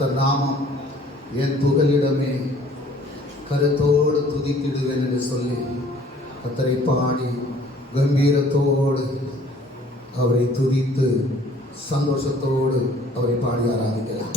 கர்த்தர் நாமம் என் புகலிடமே, கருத்தோடு துதித்திடுவேன் என்று சொல்லி கர்த்தரை பாடி கம்பீரத்தோடு அவரை துதித்து சந்தோஷத்தோடு அவரை பாடி ஆராதிக்கலாம்.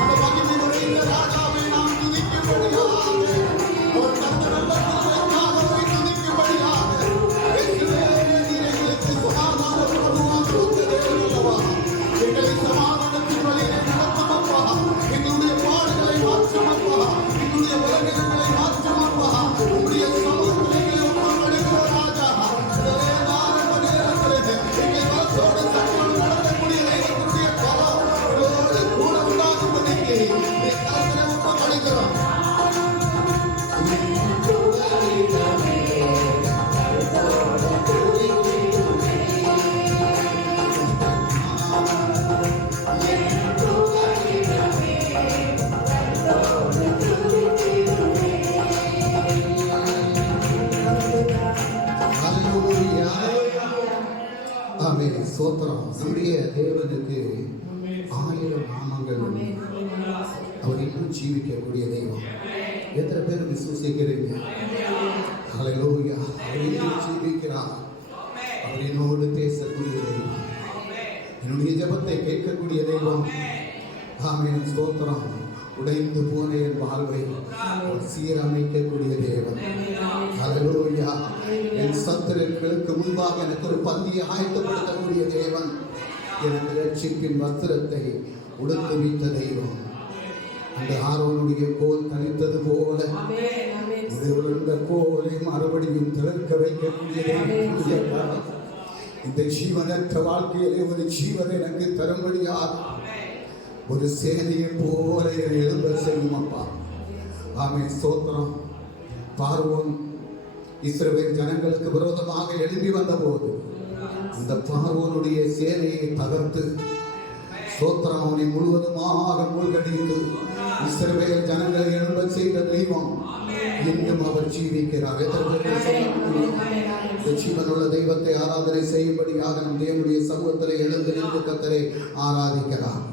அந்த பகுதியினுடைய ராஜாவை நாம் துதிக்கும்படியாக அவர் தந்த நல்ல எத்தனை பேர் விசுவசிக்கிறீங்க? ஹல்லேலூயா. அவர் இங்கே ஜீவிக்கிறார். அவர் என்னோடு பேசக்கூடிய தெய்வம், என்னுடைய ஜெபத்தை கேட்கக்கூடிய தெய்வம். ஆமென், ஸ்தோத்திரம். உடைந்து போன என் வாழ்வை சீரமைக்கக்கூடிய தேவன். ஹல்லேலூயா. என் சத்துருக்களுக்கு முன்பாக எனக்கு ஒரு பந்தியை ஆயத்தப்படுத்தக்கூடிய தேவன். எனக்கு ரட்சிப்பின் வஸ்திரத்தை உடுத்து வைத்த தெய்வம். அந்த ஆரோனுடைய கோல் தனித்தது போல உருண்ட கோலை மறுபடியும் திறக்க வைக்கக்கூடிய தெய்வம். இந்த ஜீவனற்ற வாழ்க்கையிலே ஒரு ஜீவனை எனக்கு தரும்படியாக ஒரு சேனையை போல எழும்ப செய்யும் அப்பா. ஆமென், ஸ்தோத்திரம். பார்வோன் இஸ்ரவேல் ஜனங்களுக்கு விரோதமாக எழும்பி வந்த போது அந்த பார்வோனுடைய சேனையை தகர்த்து ஸ்தோத்திரம் அவனை முழுவதுமாக மூழ்கடித்து இஸ்ரவேல் ஜனங்களை எழும்ப செய்த தெய்வம் இன்னும் அவர் ஜீவிக்கிறார். ஜீவனுள்ள தெய்வத்தை ஆராதனை செய்யும்படியாக நம் தேவனுடைய சமூகத்தில் எழுந்து நின்று கர்த்தரை ஆராதிக்கிறார்.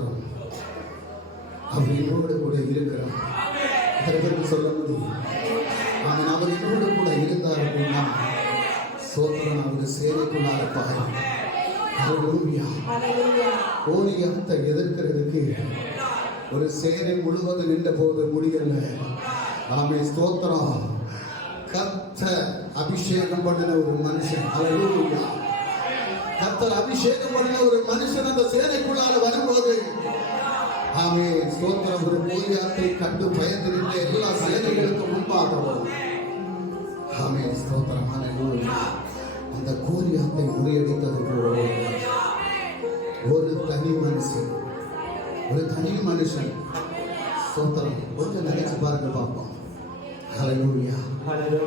ஸ்தோத்திரம். அவர் என்னோடு கூட இருக்கிறார். அதற்கு சொல்ல முடியும். அவன் அவர் என்னோடு கூட இருந்தார் அப்படின்னா ஸ்தோத்திரம். அவர் சேவைக்குள்ளார பாரு. கோலியாத்தை எதிர்க்கிறதுக்கு ஒரு சேனை முழுவதும் நின்ற போது முடியல. ஆமென் ஸ்தோத்திரம். கர்த்தர் அபிஷேகம் பண்ணின ஒரு மனுஷன், அல்லேலூயா, கர்த்தர் அபிஷேகம் பண்ணின ஒரு மனுஷன் அந்த சேனைக்குள்ளார வரும்போது ஆமென் ஸ்தோத்திரம். ஒரு கோலியாத்தை கண்டு பயந்து நின்ற எல்லா சேனைகளுக்கும் முன்பாகவும் ஆமென் ஸ்தோத்திரம், அல்லேலூயா, அந்த கோலியாத்தை முறியடித்தது ஒரு தனி மனுஷன், ஒரு தனி மனுஷன். ஸ்தோத்திரம். கொஞ்சம் நினைச்சு பாருங்க பார்ப்போம். ஹல்லேலூயா.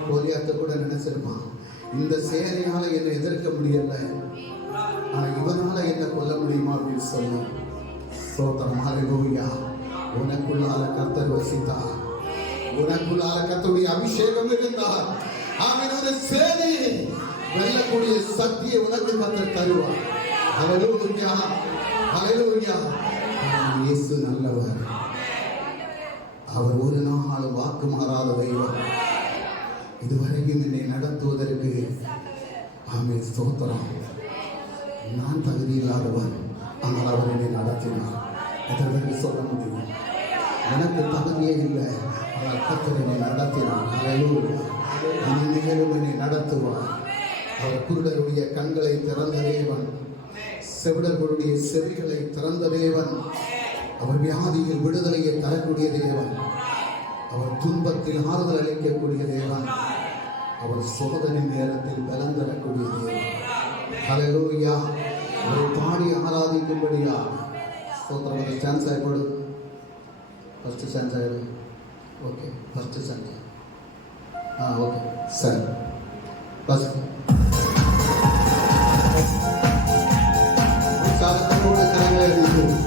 கோலியாத்தை கூட நினைச்சிருப்பான், இந்த சேனையால என்னை எதிர்க்க முடியல, ஆனா இவனால என்ன கொல்ல முடியுமா அப்படின்னு சொல்லி. ஸ்தோத்திரம். ஹல்லேலூயா. உனக்குள்ளால கர்த்தர் வசித்தார், உனக்குள்ளால கர்த்தருடைய அபிஷேகம் இருந்தார். ஆமென். ஒரு சேனையை வெல்லக்கூடிய சக்தியை உனக்கு கர்த்தர் தருவார். ஹல்லேலூயா, ஹல்லேலூயா. இயேசு நல்லவர். அவர் ஒரு நாளும் வாக்கு மாறாத தெய்வம். இதுவரைக்கும் என்னை நடத்துவதற்கு ஆமென் ஸ்தோத்திரம். நான் தகுதி இல்லாதவன், ஆனால் அவர் என்னை நடத்தினார். எதற்கு சொல்ல முடியும்? எனக்கு தகுதியே இல்லை, ஆனால் கர்த்தர் என்னை நடத்தினார். ஹல்லேலூயா. இனிமேலும் என்னை நடத்துவார். அவர் குருடருடைய கண்களை திறந்த தேவன், செவிடர்களுடைய செவிகளை திறந்த தேவன். அவர் வியாதியில் விடுதலையை தரக்கூடிய தேவன். அவர் துன்பத்தில் ஆறுதல் அளிக்கக்கூடிய தேவன். அவர் சோதனை நேரத்தில் பலம் தரக்கூடிய தேவன். ஹல்லேலூயா. அவரை பாடி ஆராதிக்கும்படியா ஸ்தோத்திரம். சான்ஸ் ஆகிப்படு. ஃபர்ஸ்ட் சான்ஸ் ஆகிடு. Okay, first chance. Okay sir. First சாரத்தோட கரங்களை அடித்து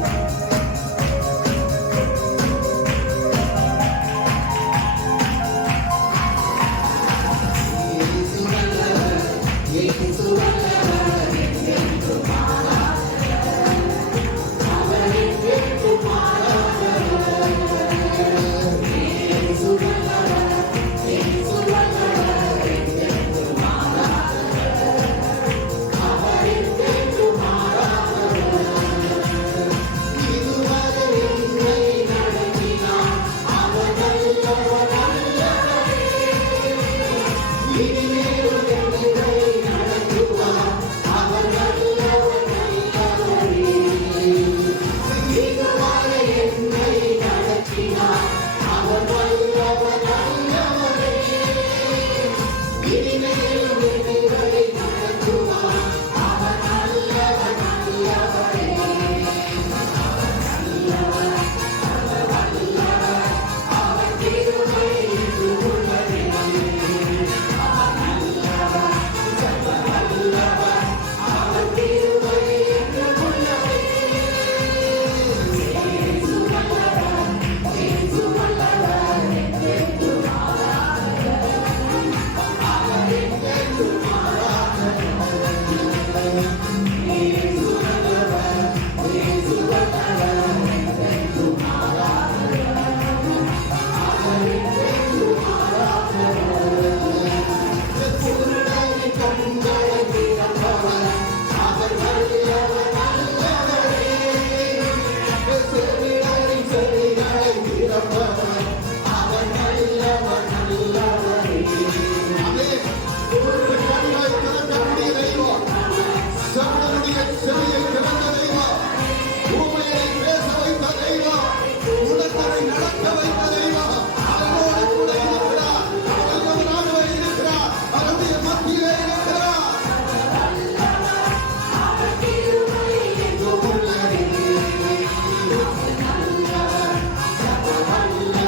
Hallelujah.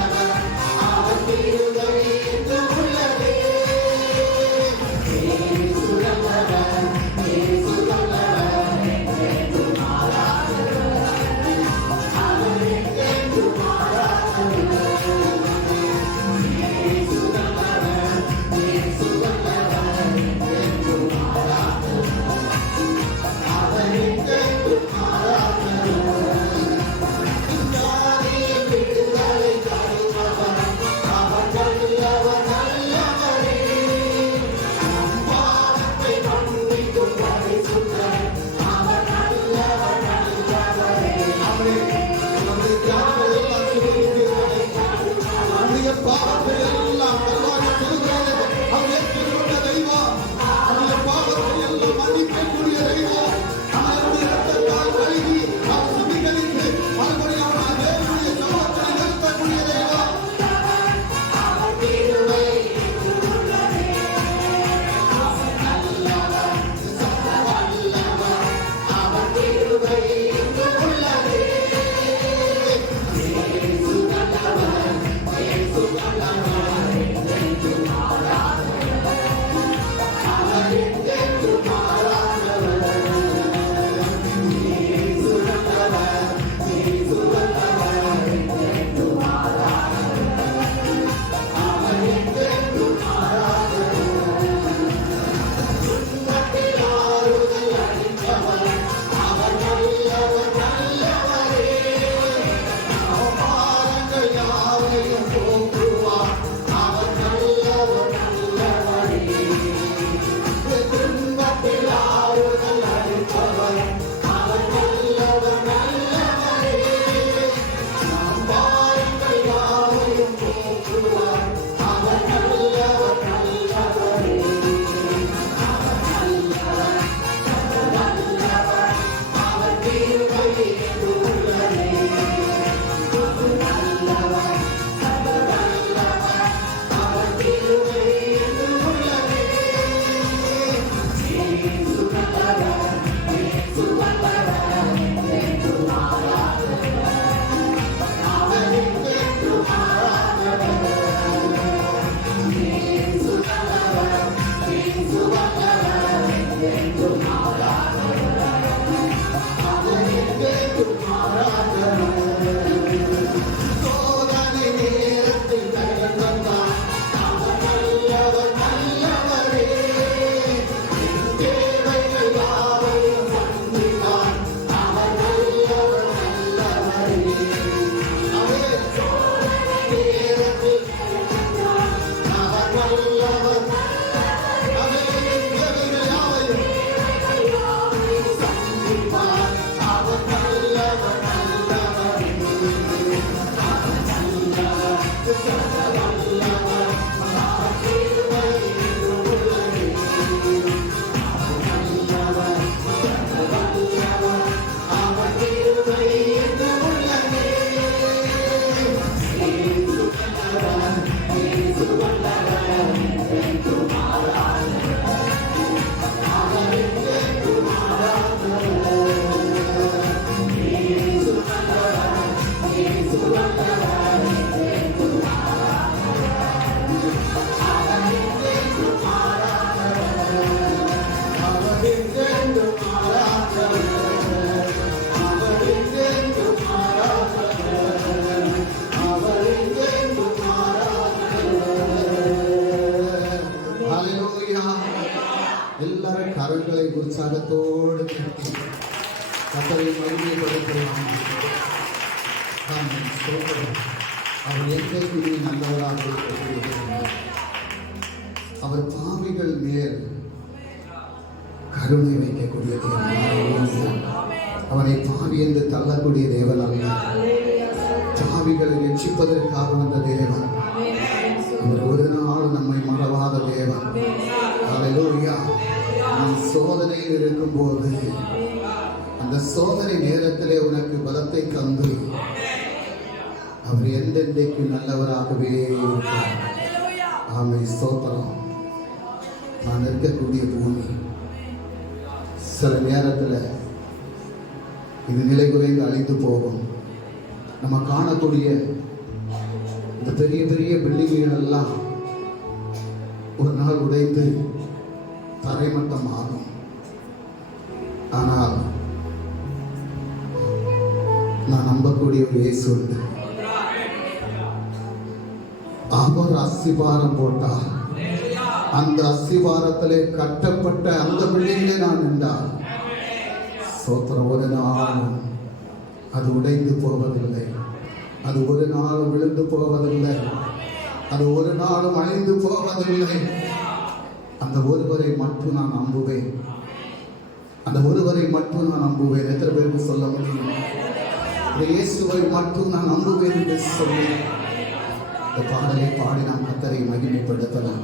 எல்லாரும் கரங்களை உற்சாகத்தோடு கத்தரை மகிமைப்படுத்தலாம். அவர் என்றைக்குமே நல்லவராக இருக்கிறார். அவர் பாவிகள் மேல் கருணை வைக்கக்கூடிய தேவன். அவனை பாவி என்று தள்ளக்கூடிய தேவன் அல்ல. பாவிகளை ரட்சிப்பதற்காக வந்த தேவன். அவர் ஒரு நாள் நம்மை மறவாத தேவன். ஹல்லேலூயா. நாம் சோதனையில் இருக்கும்போது அந்த சோதனை நேரத்திலே உனக்கு பலத்தை தந்து அவர் எந்தெந்தைக்கு நல்லவராகவே இருக்கிறார். ஆமை ஸ்தோத்திரம். நான் இருக்கக்கூடிய பூமி சில நேரத்தில் இது நிலை குறைந்து அழிந்து போகும். நம்ம காணக்கூடிய இந்த பெரிய பெரிய பில்டிங்குகள் எல்லாம் ஒரு நாள் உடைந்து தரைமட்டம் ஆகும். ஆனால் நான் நம்பக்கூடிய ஒரு இயேசு உண்டு. அவர் அஸ்திபாரம் போட்டார். அந்த அஸ்திபாரத்திலே கட்டப்பட்ட அந்த பில்டிங்கிலே நான் நின்றார். சோத்திரம். ஒரு நாளும் அது உடைந்து போவதில்லை. அது ஒரு நாளும் விழுந்து போவதில்லை. அது ஒரு நாளும் அழிந்து போவதில்லை. அந்த ஒருவரை மட்டும் நான் நம்புவேன். அந்த ஒருவரை மட்டும் நான் நம்புவேன். எத்தனை பேருக்கு சொல்ல முடியும்? இயேசுவை மட்டும் நான் நம்புவேன் என்று சொல்லி இந்த பாடலை பாடி நாம் கர்த்தரை மகிமைப்படுத்தலாம்.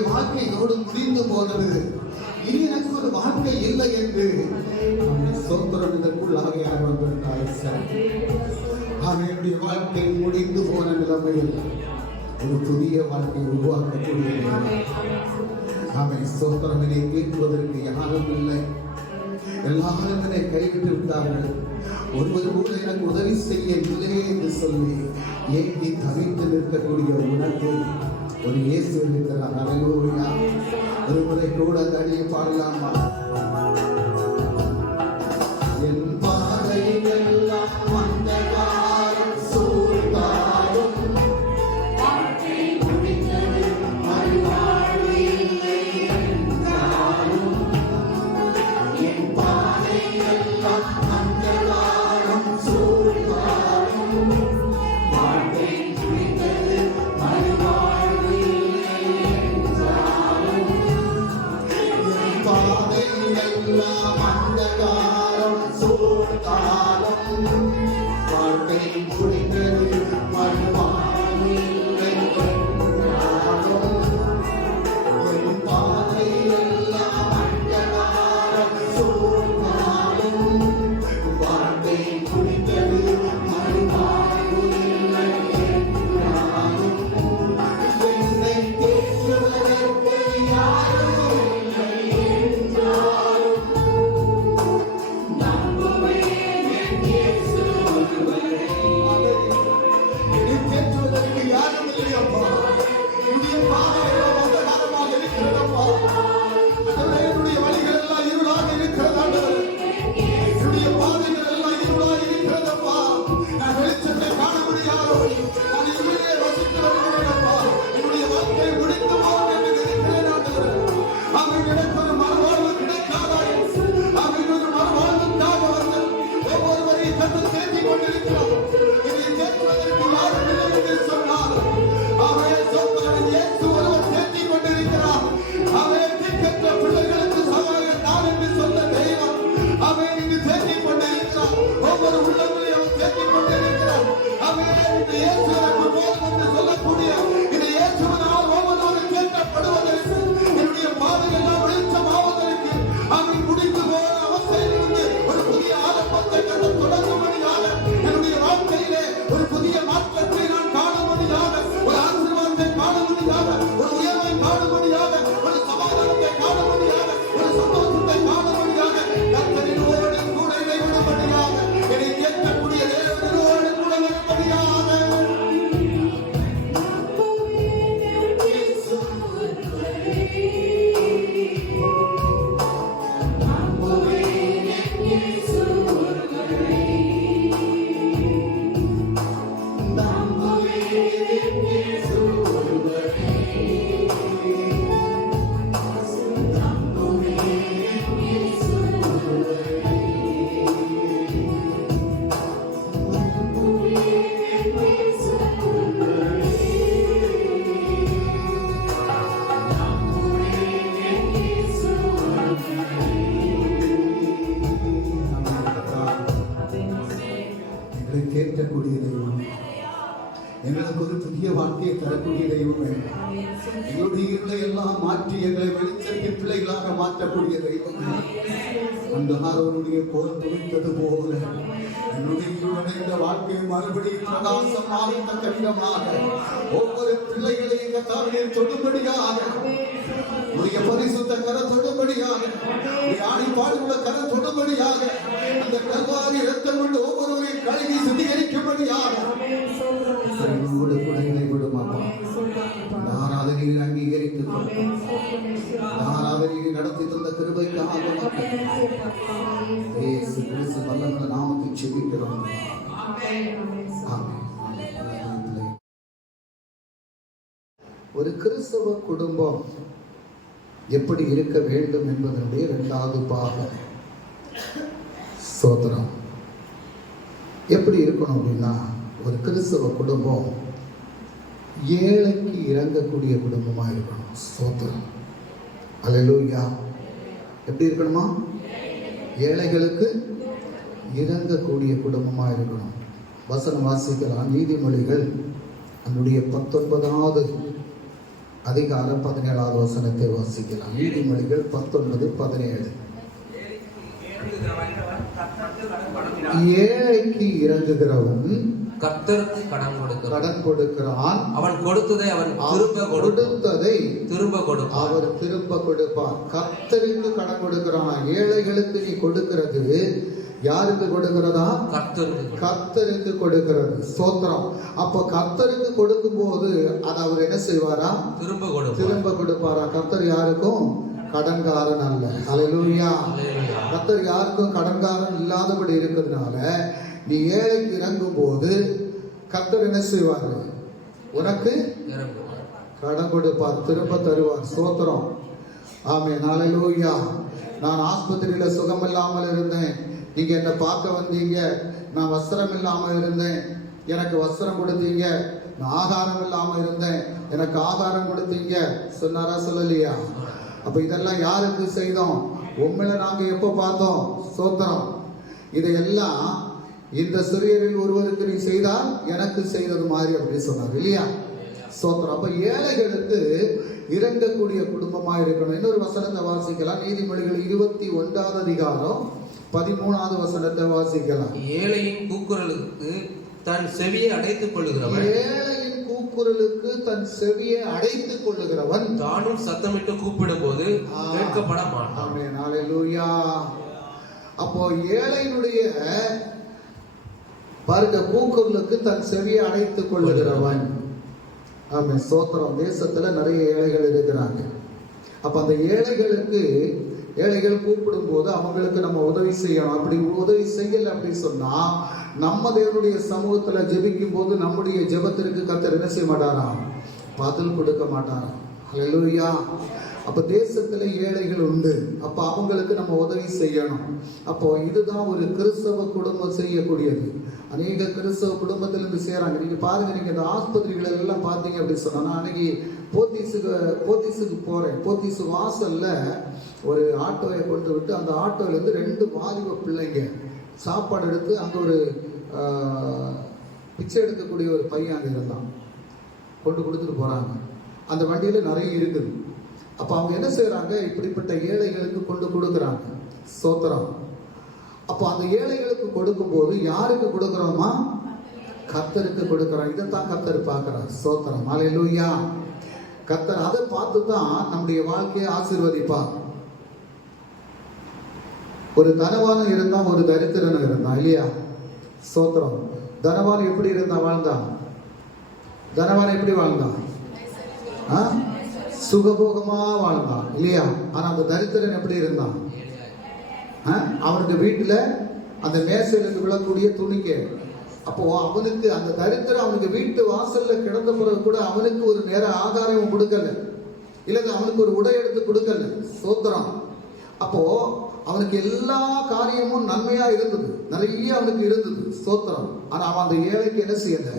என்னுடைய வாழ்க்கை இதோடு முடிந்து போனது, இனி எனக்கு ஒரு வாழ்க்கை இல்லை என்று சோத்திரம் இதற்குள்ளாக யார் வந்திருந்தார் சார். அவனுடைய வாழ்க்கை முடிந்து போன நிலைமையில் ஒரு புதிய வாழ்க்கை உருவாக்கக்கூடிய அவன் சோத்திரம் என்னை கேட்பதற்கு யாரும் இல்லை. எல்லாரும் என்னை கைவிட்டு விட்டார்கள். ஒருவர் கூட எனக்கு உதவி செய்ய இல்லை என்று சொல்லி ஏங்கி தவித்து நிற்கக்கூடிய உனக்கு ஒரு இயேசு இருக்கிறார். அல்லேலூயா. ஒரு முறை கூட தடியை பாடலாமா? என் பாதையெல்லாம் அந்தகாரம் சூழ்ந்தாலும் வாழ்க்கை முடிந்தது, மறுவாழ்வு இல்லை என்றாலும். என் பாதையெல்லாம் அந்தகாரம் சூழ்ந்தாலும் வாழ்க்கை முடிந்தது, மறுவாழ்வு இல்லை என்றாலும். என் பாதையெல்லாம் அந்தகாரம் சூழ்ந்தாலும் வாழ்க்கை முடிந்தது, மறுவாழ்வு இல்லை என்றாலும். என் பாதையெல்லாம் அந்தகாரம் சூழ்ந்தாலும் வாழ்க்கை முடிந்தது, மறுவாழ்வு இல்லை என்றாலும். என்னை தேற்றுவதற்கு யாரும் இல்லை என்றாலும் நம்புவேன் என் இயேசு ஒருவரே. என்னை தேற்றுவதற்கு யாரும் இல்லையப்பா. என்னுடைய பாதையெல்லாம் அந்தகாரமாக இருக்கிறதப்பா. ஆண்டவரே, என்னுடைய வழிகள் எல்லாம் இருளாக இருக்கிறது. ஆண்டவரே, என்னுடைய பாதைகள் எல்லாம் இருளாக இருக்கிறதப்பா. நான் வெளிச்சத்தை காண முடியாது. நான் இருளிலே வசித்து வருகிறேனப்பா. என்னுடைய வாழ்க்கை முடிந்து போகும் என்று நினைக்கிறேன். ஆண்டவரே, அவன் எனக்கு ஒரு மறுவாழ்வு கிடைக்காதா? அவன் ஒரு மறுவாழ்வுக்காக வந்து ஒவ்வொருவரையும் தந்து தேடிக் கொண்டிருக்கிறார். இதை கேட்பதற்கு யாரும் இல்லை என்று சொன்னார். அவன் சொன்னார், இயேசு ஒருவர் தேடிக் கொண்டிருக்கிறார். அவன் திக்கற்ற பிள்ளைகளுக்கு சகாயம் நான் என்று சொன்ன தெய்வம் அவன் இங்கு தேடிக் கொண்டிருக்கிறார். ஒவ்வொரு உள்ளங்களையும் அவன் தேடிக் கொண்டிருக்கிறார். அவன் இந்த இயேசு எனக்கு போதும் என்று சொல்லக்கூடிய இந்த இயேசுவினால் ஒவ்வொருவரும் கேட்கப்படுவதற்கு, என்னுடைய பாதையெல்லாம் வெளிச்சமாவதற்கு, அவன் முடிந்து போன அவஸ்தையிலிருந்து ஒரு புதிய ஆரம்பத்தை கண்டு தொடங்கும்படியாக, என்னுடைய வாழ்க்கையிலே ஒரு புதிய மாற்றத்தை நான் காணும்படியாக, ஒரு ஆசீர்வாதத்தை காணும்படியாக, ஒரு உயர்வை காணும்படியாக, ஒரு சமாதானத்தை காணும்படியாக, ஒரு சந்தோஷத்தை காணும்படியாக, கர்த்தரினோடு கூட இணைவிடும்படியாக, என்னை கேட்கக்கூடிய தேவனோடு கூட வரும்படியாக. எங்களை கேட்கக்கூடிய தெய்வம், எங்களுக்கு ஒரு புதிய வாழ்க்கையை தரக்கூடிய தெய்வமே, எங்களுடைய இருளை எல்லாம் மாற்றி எங்களை வெளிச்சத்தின் பிள்ளைகளாக மாற்றக்கூடிய தெய்வமே, அந்த ஆரோனுடைய போர் துணித்தது போல என்னுடைய இருளடைந்த வாழ்க்கையை மறுபடியும் பிரகாசமாக விதமாக ஒவ்வொரு பிள்ளைகளையும் கர்த்தாவே தொடும்படியாக, உடைய பரிசுத்த கரை தொடும்படியாக, ஆணிப்பாடுள்ள கரை தொடும்படியாக, அந்த கல்வாரி இரத்தம் கொண்டு ஒவ்வொருவரையும் கழுவி சுத்திகரிக்கும்படியாக கூட குடைகளை விடுமாப்பா. ஆராதனையை அங்கீகரித்து ஆராதனையை நடத்தி தந்த கிருபைக்காக இயேசு கிறிஸ்து வல்லமையுள்ள நாமத்தில் ஜெபிக்கிறோம். ஆமென். ஒரு கிறிஸ்தவ குடும்பம் எப்படி இருக்க வேண்டும் என்பதனுடைய இரண்டாவது பாகம் ஸ்தோத்திரம். எப்படி இருக்கணும் அப்படின்னா, ஒரு கிறிஸ்தவ குடும்பம் ஏழைக்கு இறங்கக்கூடிய குடும்பமா இருக்கணும். ஸ்தோத்திரம். அல்லேலூயா. எப்படி இருக்கணுமா? ஏழைகளுக்கு இறங்கக்கூடிய குடும்பமா இருக்கணும். வசனம் வாசிக்கலாம். நீதிமொழிகள் அதனுடைய 19வது அதிகாரம் 17வது வசனத்தை வாசிக்கலாம். நீதிமொழிகள் 19:17. ஏழைக்கு இறங்குகிறவன் கர்த்தருக்கு கடன் கொடுக்கிறான். அவன் கொடுத்ததை அவன் திரும்ப கொடுப்பார். கர்த்தருக்கு கடன் கொடுக்கிறான். ஏழைகளுக்கு நீ கொடுக்கிறது யாருக்கு கொடுக்கிறதா? கர்த்தருக்கு கொடுக்கிறது. ஸ்தோத்திரம். அப்ப கர்த்தருக்கு கொடுக்கும் போது அதை அவர் என்ன செய்வாரா? திரும்ப கொடுப்பாரா? கர்த்தர் யாருக்கும் கடன்காரன் அல்ல. ஹல்லேலூயா. கர்த்தர் யாருக்கும் கடன்காரன் இல்லாதபடி இருக்கிறதுனால நீ ஏழைக்கு இறங்கும் போது கர்த்தர் என்ன செய்வார்? உனக்கு கடன் கொடுப்பார், திரும்ப தருவார். ஸ்தோத்திரம். ஆமென். ஹல்லேலூயா. நான் ஆஸ்பத்திரியில சுகம் இல்லாமல் இருந்தேன், நீங்க என்ன பார்க்க வந்தீங்க. நான் வஸ்திரம் இல்லாமல் இருந்தேன், எனக்கு வஸ்திரம் கொடுத்தீங்க. நான் ஆகாரம் இல்லாமல் இருந்தேன், எனக்கு ஆகாரம் கொடுத்தீங்க. சொன்னாரா? சொல்லலையா? அப்ப இதெல்லாம் யாருக்கு செய்தோம்? உண்மையில நாங்க எப்ப பார்த்தோம்? ஸ்தோத்திரம். இதையெல்லாம் இந்த சிறியரில் ஒருவருக்கு நீ செய்தால் எனக்கு செய்தது மாதிரி அப்படின்னு சொன்னார் இல்லையா? ஸ்தோத்திரம். அப்ப ஏழைகளுக்கு இறங்கக்கூடிய குடும்பமா இருக்கணும். இன்னொரு வசனத்தை வாசிக்கலாம். நீதிமொழிகள் 21வது அதிகாரம் 13வது வசனத்தை வாசிக்கலாம். ஏழையின் கூக்குரலுக்கு தன் செவியை அடைத்துக் கொள்ளுகிறவன், ஏழையின் கூக்குரலுக்கு தன் செவியை அடைத்துக் கொள்ளுகிறவன் தானும் சத்தமிட்டு கூப்பிடும் போது கேட்கப்பட மாட்டான். ஆமென். ஹல்லேலூயா. அப்போ ஏழையினுடைய பாருங்க, கூக்குரலுக்கு தன் செவியை அடைத்துக் கொள்ளுகிறவன். ஆமென். ஸ்தோத்திரம். தேசத்துல நிறைய ஏழைகள் இருக்கிறாங்க. அப்ப அந்த ஏழைகள் கூப்பிடும் போது அவங்களுக்கு நம்ம உதவி செய்யணும். அப்படி உதவி செய்யல அப்படின்னு சொன்னா நம்ம தேவனுடைய சமூகத்துல ஜெபிக்கும் போது நம்முடைய ஜெபத்திற்கு கர்த்தர் என்ன செய்ய மாட்டாராம்? பதில் கொடுக்க மாட்டாராம். ஹல்லேலூயா. அப்ப தேசத்துல ஏழைகள் உண்டு. அப்ப அவங்களுக்கு நம்ம உதவி செய்யணும். அப்போ இதுதான் ஒரு கிறிஸ்தவ குடும்பம் செய்யக்கூடியது. அநேக கிறிஸ்தவ குடும்பத்துல இருந்து செய்யறாங்க. நீங்க பாருங்க, நீங்க இந்த ஆஸ்பத்திரிகள் எல்லாம் பாத்தீங்க அப்படின்னு சொன்னா, நான் அன்னைக்கு போத்தீஸுக்கு போறேன். போத்தீஸ் வாசல்ல ஒரு ஆட்டோவை கொண்டு விட்டு அந்த ஆட்டோல இருந்து 2 வாலிப பிள்ளைங்க சாப்பாடு எடுத்து அங்க ஒரு பிச்சை எடுக்கக்கூடிய ஒரு பையன் அங்க இருந்தான். கொண்டு கொடுத்துட்டு போறாங்க. அந்த வண்டியில நிறைய இருக்குது. அப்ப அவங்க என்ன செய்யறாங்க? இப்படிப்பட்ட ஏழைகளுக்கு கொண்டு கொடுக்குறாங்க. ஸ்தோத்திரம். அப்போ அந்த ஏழைகளுக்கு கொடுக்கும் போது யாருக்கு கொடுக்கிறோமா? கர்த்தருக்கு கொடுக்கிறோம். இதைத்தான் கர்த்தர் பார்க்கிறார். ஸ்தோத்திரம். ஹல்லேலூயா. கர்த்தர் அதை பார்த்து தான் நம்முடைய வாழ்க்கையை ஆசீர்வதிப்பார். ஒரு தனவான் இருந்தா, ஒரு தரித்திரன் இருந்தான் இல்லையா? ஸ்தோத்திரம். தனவான் எப்படி இருந்தா வாழ்ந்தான்? தனவான் எப்படி வாழ்ந்தான்? சுகபோகமா வாழ்ந்தான் இல்லையா? ஆனா அந்த தரித்திரன் எப்படி இருந்தான்? அவனுக்கு வீட்டுல அந்த மேசையிலிருந்து விழக்கூடிய துணிக்க. அப்போ அவனுக்கு அந்த தரித்திரம் அவனுக்கு வீட்டு வாசல்ல கிடந்த பிறகு கூட அவனுக்கு ஒரு நேர ஆகாரம் கொடுக்கல, இல்ல அவனுக்கு ஒரு உடை எடுத்து கொடுக்கல. ஸ்தோத்திரம். அப்போ அவனுக்கு எல்லா காரியமும் நன்மையா இருந்தது, நிறைய அவனுக்கு இருந்தது. ஸ்தோத்திரம். ஆனா அவன் அந்த ஏழைக்கு என்ன செய்யல?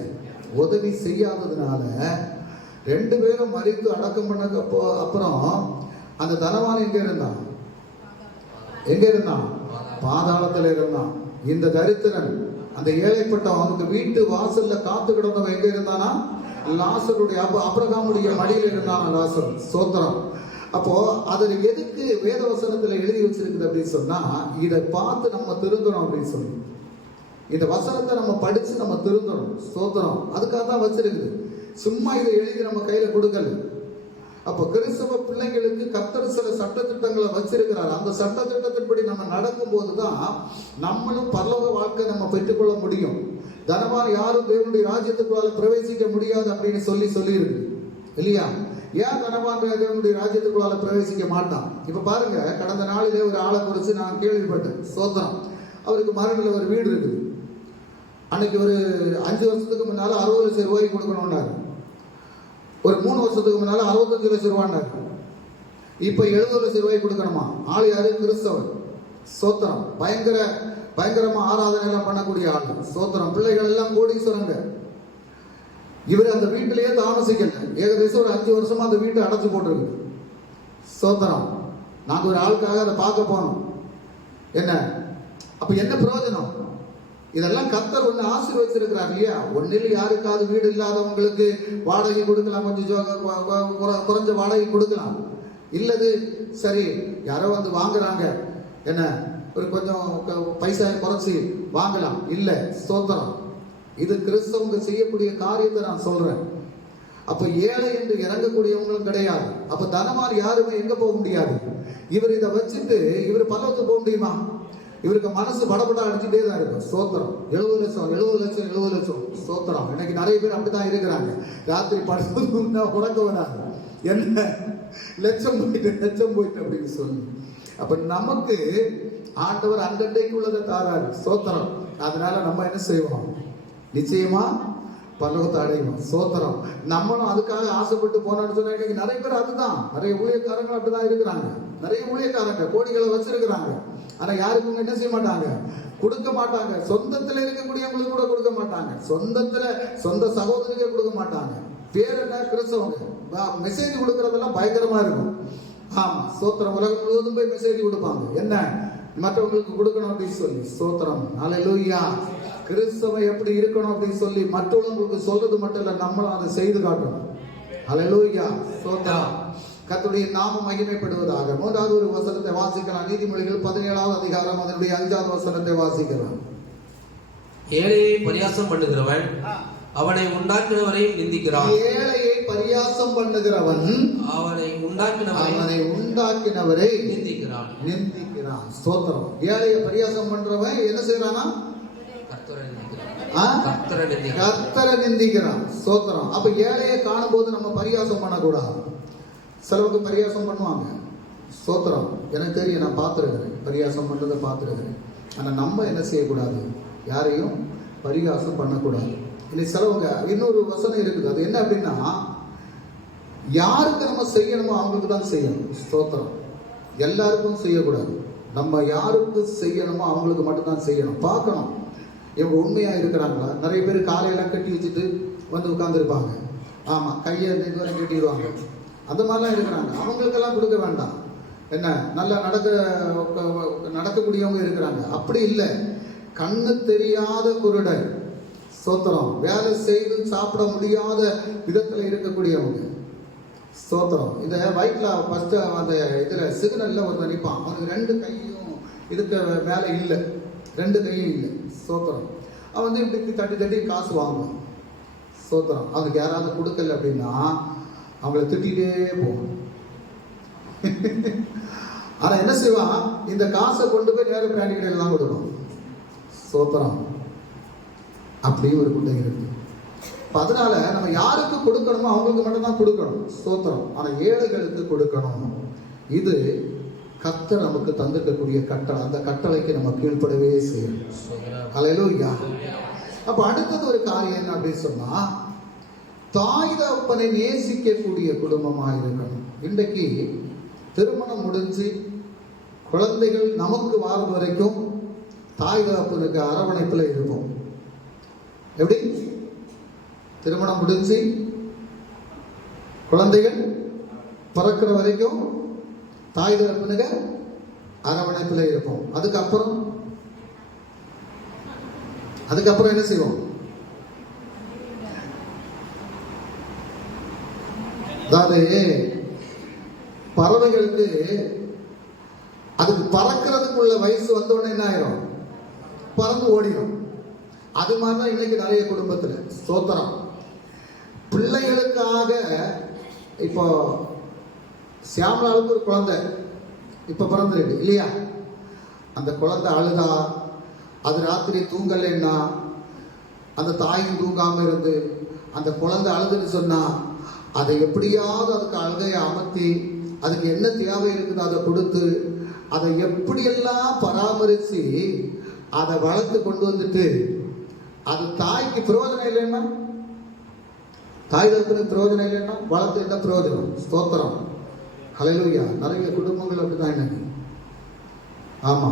உதவி செய்யாததுனால 2 பேரும் மரித்து அடக்கம் பண்ண அப்புறம் அந்த தனவான் எங்க இருந்தான்? பாதாளத்துல இருந்தான். இந்த தரித்திரன், அந்த ஏழைப்பட்டவன், அவனுக்கு வீட்டு வாசல்ல காத்து கிடந்தவன் எங்க இருந்தானா? லாசருடைய அபிரகாமுடைய மடியில் இருந்தான் லாசர். ஸ்தோத்திரம். அப்போ அதுல எதுக்கு வேதவசனத்துல எழுதி வச்சிருக்குது அப்படின்னு சொன்னா, இதை பார்த்து நம்ம திருந்தணும் அப்படின்னு சொல்லி, இந்த வசனத்தை நம்ம படிச்சு நம்ம திருந்தணும். ஸ்தோத்திரம். அதுக்காக தான் வச்சிருக்குது. சும்மா இதை எழுதி நம்ம கையில கொடுக்கல. அப்ப கிறிஸ்தவ பிள்ளைங்களுக்கு கர்த்தர் சில சட்டத்திட்டங்களை வச்சிருக்கிறார். அந்த சட்டத்திட்டத்தின்படி நம்ம நடக்கும் போதுதான் நம்மளும் பரலோக வாழ்க்கை நம்ம பெற்றுக்கொள்ள முடியும். தனவான் யாரும் தேவனுடைய ராஜ்யத்துக்குள்ளால பிரவேசிக்க முடியாது அப்படின்னு சொல்லி இருக்கு இல்லையா? ஏன் தனவான் தேவனுடைய ராஜ்யத்துக்குள்ளால பிரவேசிக்க மாட்டான்? இப்ப பாருங்க, கடந்த நாளிலே ஒரு ஆளை குறித்து நான் கேள்விப்பட்டேன். ஸ்தோத்திரம். அவருக்கு மரணில் ஒரு வீடு இருக்குது. அன்னைக்கு ஒரு 5 வருஷத்துக்கு முன்னால 60 லட்சம் ரூபாய் கொடுக்கணும்னாரு. ஒரு 3 வருஷத்துக்கு முன்னால 65 லட்சம் ரூபாய்னாரு. இப்ப 70 லட்சம் ரூபாய் கொடுக்கணுமா? ஆள் யாரு? கிறிஸ்தவர். ஸ்தோத்திரம். பயங்கரமா ஆராதனை எல்லாம் பண்ணக்கூடிய ஆள். ஸ்தோத்திரம். பிள்ளைகள் எல்லாம் கோடீஸ்வரங்க. இவர் அந்த வீட்டிலேயே தாமசிக்கல. ஏகதேசம் ஒரு 5 வருஷமா அந்த வீட்டை அடைச்சு போட்டிருக்கு. ஸ்தோத்திரம். நாங்க ஒரு ஆளுக்காக அதை பார்க்க போனோம். என்ன அப்ப என்ன பிரயோஜனம்? இதெல்லாம் கர்த்தர் ஒன்று ஆசீர்வச்சிருக்கிறார் இல்லையா? ஒன்னில் யாருக்காவது வீடு இல்லாதவங்களுக்கு வாடகை கொடுக்கலாம், கொஞ்சம் குறைஞ்ச வாடகை கொடுக்கலாம். இல்லது சரி யாரோ வந்து வாங்குறாங்க, என்ன ஒரு கொஞ்சம் பைசா குறைச்சி வாங்கலாம். இல்லை, ஸ்தோத்திரம், இது கிறிஸ்தவங்க செய்யக்கூடிய காரியத்தை நான் சொல்றேன். அப்ப ஏழை என்று இறங்கக்கூடியவங்களும் கிடையாது. அப்ப தனமார் யாருமே எங்க போக முடியாது. இவர் இதை வச்சுட்டு இவர் பல்லவத்துக்கு போக முடியுமா? இவருக்கு மனசு படபடா அடிச்சுட்டே தான் இருக்கும். ஸ்தோத்திரம். 70 லட்சம் ஸ்தோத்திரம். இன்னைக்கு நிறைய பேர் அப்படிதான் இருக்கிறாங்க. ராத்திரி படுத்து உறக்க வராங்க, என்ன லட்சம் போயிட்டு அப்படின்னு சொல்லி. அப்ப நமக்கு ஆண்டவர் அங்கண்டைக்கு உள்ளதை தாராரு. ஸ்தோத்திரம். அதனால நம்ம என்ன செய்வோம்? நிச்சயமா பரலோகத்தை அடைவோம். ஸ்தோத்திரம். நம்மளும் அதுக்காக ஆசைப்பட்டு போனோம்னு சொன்னா இன்னைக்கு நிறைய பேர் அதுதான், நிறைய ஊழியக்காரங்க அப்படிதான் இருக்கிறாங்க. நிறைய ஊழியக்காரங்க கோடிகளை வச்சிருக்கிறாங்க. ஆனா யாருக்கும் என்ன செய்ய மாட்டாங்க? கொடுக்க மாட்டாங்க. சொந்தத்துல இருக்கக்கூடியவங்களுக்கு கூட கொடுக்க மாட்டாங்க. சொந்த சகோதரிக்கே கொடுக்க மாட்டாங்க. பேர் என்ன? கிறிஸ்தவங்க. மெசேஜ் கொடுக்கறதெல்லாம் பயங்கரமா இருக்கும். ஆமா, ஸ்தோத்திரம். உலகம் முழுவதும் போய் மெசேஜ் கொடுப்பாங்க, என்ன மற்றவங்களுக்கு கொடுக்கணும் அப்படின்னு சொல்லி. ஸ்தோத்திரம். ஹல்லேலூயா. கிறிஸ்தவம் எப்படி இருக்கணும் அப்படின்னு சொல்லி மற்றவங்களுக்கு சொல்றது மட்டும் இல்ல, நம்மளும் அதை செய்து காட்டணும். ஹல்லேலூயா. ஸ்தோத்திரம். கர்த்தருடைய நாமம் மகிமைப்படுவதாக. மூன்றாவது ஒரு வசனத்தை வாசிக்கலாம். நீதிமொழிகள் 17வது அதிகாரம் அதனுடைய 5வது வசனத்தை வாசிக்கலாம். ஏழையை பரியாசம் பண்ணுகிறவன் அவனை உண்டாக்கினவரை நிந்திக்கிறான். ஏழையை பரியாசம் பண்ணுகிறவன் அவனை உண்டாக்கினவரை நிந்திக்கிறான். ஸ்தோத்திரம். ஏழையை பரியாசம் பண்றவன் என்ன செய்யறானா? கர்த்தரை நிந்திக்கிறான். ஸ்தோத்திரம். அப்ப ஏழையை காணும் போது நம்ம பரியாசம் பண்ணக்கூடாது. சிலவங்க பரியாசம் பண்ணுவாங்க. ஸ்தோத்திரம். எனக்கு தெரியும், நான் பார்த்துருக்கிறேன், பரியாசம் பண்றதை பார்த்துருக்கிறேன். ஆனா நம்ம என்ன செய்யக்கூடாது? யாரையும் பரியாசம் பண்ணக்கூடாது. இன்னைக்கு சிலவங்க இன்னொரு வசனம் இருக்குது. அது என்ன அப்படின்னா, யாருக்கு நம்ம செய்யணுமோ அவங்களுக்கு தான் செய்யணும். ஸ்தோத்திரம். எல்லாருக்கும் செய்யக்கூடாது. நம்ம யாருக்கு செய்யணுமோ அவங்களுக்கு மட்டும்தான் செய்யணும். பார்க்கணும் இவங்க உண்மையா இருக்கிறாங்களா. நிறைய பேர் காலையெல்லாம் கட்டி வச்சுட்டு வந்து உட்கார்ந்துருப்பாங்க. ஆமா, கையை வரை கட்டிடுவாங்க. அந்த மாதிரிலாம் இருக்கிறாங்க. அவங்களுக்கெல்லாம் கொடுக்க வேண்டாம். என்ன நல்லா நடக்கக்கூடியவங்க இருக்கிறாங்க. அப்படி இல்லை, கண்ணு தெரியாத குருடர். ஸ்தோத்திரம். வேலை செய்து சாப்பிட முடியாத விதத்துல இருக்கக்கூடியவங்க. ஸ்தோத்திரம். இந்த வயிற்றுல ஃபர்ஸ்ட் அந்த இதுல சிக்னல்ல ஒரு நிற்பான். அவனுக்கு 2 கையும் இதுக்கு மேல இல்லை, 2 கையும் இல்லை. ஸ்தோத்திரம். அவன் வந்து இப்படி தட்டி காசு வாங்குவான். ஸ்தோத்திரம். அவனுக்கு யாராவது கொடுக்கல அப்படின்னா அவங்கள திட்டிகிட்டே போவான். ஆனா என்ன செய்வான்? இந்த காசை கொண்டு போய் நேர பிராண்டி கடையில் தான் கொடுப்பான். ஸ்தோத்திரம். அப்படியும் ஒரு குண்டை இருக்கு. அதனால நம்ம யாருக்கு கொடுக்கணுமோ அவங்களுக்கு மட்டும் தான் கொடுக்கணும். ஸ்தோத்திரம். ஆனா ஏழைகளுக்கு கொடுக்கணும். இது கர்த்தர் நமக்கு தந்திருக்கக்கூடிய கட்டளை. அந்த கட்டளைக்கு நம்ம கீழ்ப்படவே செய்யணும். ஹல்லேலூயா. அப்ப அடுத்தது ஒரு காரியம் என்ன அப்படின்னு சொன்னா, தாய் தகப்பனை நேசிக்கக்கூடிய குடும்பமாக இருக்கணும். இன்றைக்கு திருமணம் முடிஞ்சு குழந்தைகள் நமக்கு வாழ்ந்த வரைக்கும் தாய் தகப்பனுக்கு அரவணைப்புல இருப்போம். எப்படி? திருமணம் முடிஞ்சு குழந்தைகள் பிறக்கிற வரைக்கும் தாய் தகப்பனுக்கு அரவணைப்புல இருப்போம். அதுக்கப்புறம் என்ன செய்வோம்? அதாவது பறவைகளுக்கு அதுக்கு பறக்கிறதுக்குள்ள வயசு வந்தோடனே என்ன ஆயிரும்? பறந்து ஓடிடும். அது மாதிரிதான் இன்னைக்கு நிறைய குடும்பத்துல. ஸ்தோத்திரம். பிள்ளைகளுக்காக இப்போ சியாமலாவுக்கு ஒரு குழந்தை இப்ப பிறந்திருக்கு இல்லையா? அந்த குழந்தை அழுதா, அது ராத்திரி தூங்கலைன்னா, அந்த தாயும் தூங்காம இருந்து அந்த குழந்தை அழுதுன்னு சொன்னா, அதை எப்படியாவது அதுக்கு அழுகையை அமர்த்தி அதுக்கு என்ன தேவை இருக்குது அதை கொடுத்து அதை எப்படியெல்லாம் பராமரித்து அதை வளர்த்து கொண்டு வந்துட்டு, அது தாய்க்கு பிரயோஜனம் இல்லைன்னா, தாய் தகப்பனுக்கு பிரயோஜனம் இல்லைன்னா வளர்த்து என்ன பிரயோஜனம்? ஸ்தோத்திரம். ஹல்லேலூயா. நிறைய குடும்பங்கள் அப்படிதான் இன்னைக்கு. ஆமா,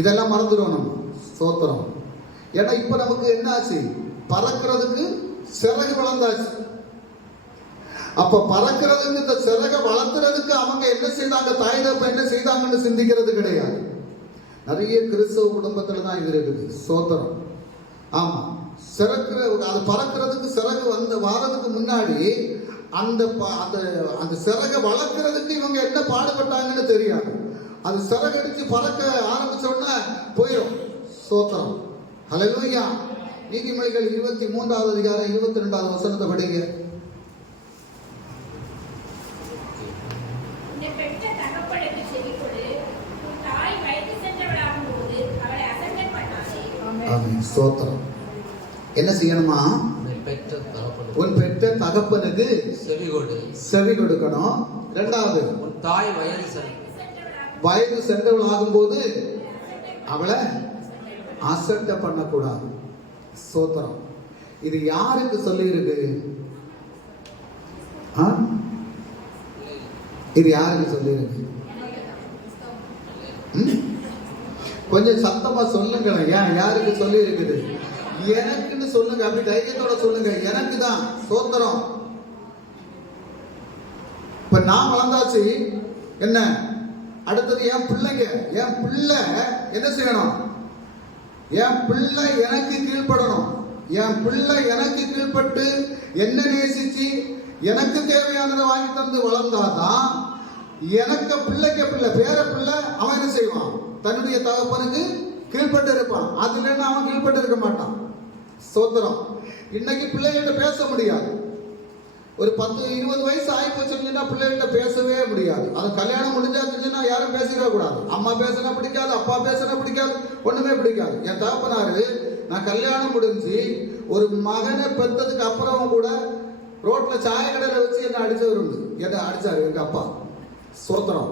இதெல்லாம் மறந்துடும் நம்ம. ஸ்தோத்திரம். ஏன்னா இப்ப நமக்கு என்ன ஆச்சு? பறக்கிறதுக்கு சிறகு வளர்ந்தாச்சு. அப்ப பறக்கிறதுக்கு இந்த சிறக வளர்த்துறதுக்கு அவங்க என்ன செய்தாங்க? தாய் தகப்பன் என்ன செய்தாங்கன்னு சிந்திக்கிறது கிடையாது. நிறைய கிறிஸ்தவ குடும்பத்துல தான் இது இருக்குது. சோத்திரம். ஆமா, சிறக்குற அது பறக்கிறதுக்கு சிறகு வாரதுக்கு முன்னாடி அந்த அந்த சிறகை வளர்க்கறதுக்கு இவங்க என்ன பாடுபட்டாங்கன்னு தெரியாது. அது சிறகடிச்சு பறக்க ஆரம்பிச்ச உடனே போயிடும். சோத்திரம். ஹல்லேலூயா. நீதிமொழிகள் 23வது அதிகாரம் 22வது வசனத்தை படிங்க. சோத்திரம். என்ன செய்யணுமா? உன் பெற்ற தகப்பனுக்கு செவி கொடுக்கணும். இரண்டாவது, தாய் வயது சென்றவள் ஆகும்போது அவளை அசட்டை பண்ணக்கூடாது. சோத்திரம். இது யாருக்கு சொல்லி இருக்கு? இது யாருக்கு சொல்லி இருக்கு? கொஞ்சம் சத்தமா சொல்லுங்களேன். ஏன் யாருக்கு சொல்லி இருக்குது? எனக்குன்னு சொல்லுங்க. அப்படி தைரியத்தோட சொல்லுங்க. எனக்கு தான். சோத்திரம். இப்ப நான் வளர்ந்தாச்சு. என்ன அடுத்தது? என் பிள்ளைங்க. என் பிள்ளை என்ன செய்யணும்? என் பிள்ளை எனக்கு கீழ்ப்படணும். என் பிள்ளை எனக்கு கீழ்பட்டு என்ன நேசிச்சு எனக்கு தேவையானதை வாங்கி தந்து வளர்ந்தாதான் எனக்கு பிள்ளைக்கு பிள்ளை பேர பிள்ளை அவன் என்ன செய்வான்? தன்னுடைய தகப்பனுக்கு கீழ்பட்டு இருப்பான். அது இல்லைன்னா அவன் கீழ்பட்டு இருக்க மாட்டான். சோத்திரம். இன்னைக்கு பிள்ளைகிட்ட பேச முடியாது. ஒரு 10-20 வயசு ஆகி போச்சுன்னா பிள்ளைகிட்ட பேசவே முடியாது. அது கல்யாணம் முடிஞ்சாச்சுன்னா யாரும் பேசிக்க கூடாது. அம்மா பேசினா பிடிக்காது, அப்பா பேசினா பிடிக்காது, ஒண்ணுமே பிடிக்காது. என் தகப்பனாரு நான் கல்யாணம் முடிஞ்சு ஒரு மகனை பெற்றதுக்கு அப்புறம் கூட ரோட்ல சாய கடையில வச்சு என்ன அடிச்சவர் உண்டு. என்ன அடிச்சாரு எங்க அப்பா. சோத்திரம்.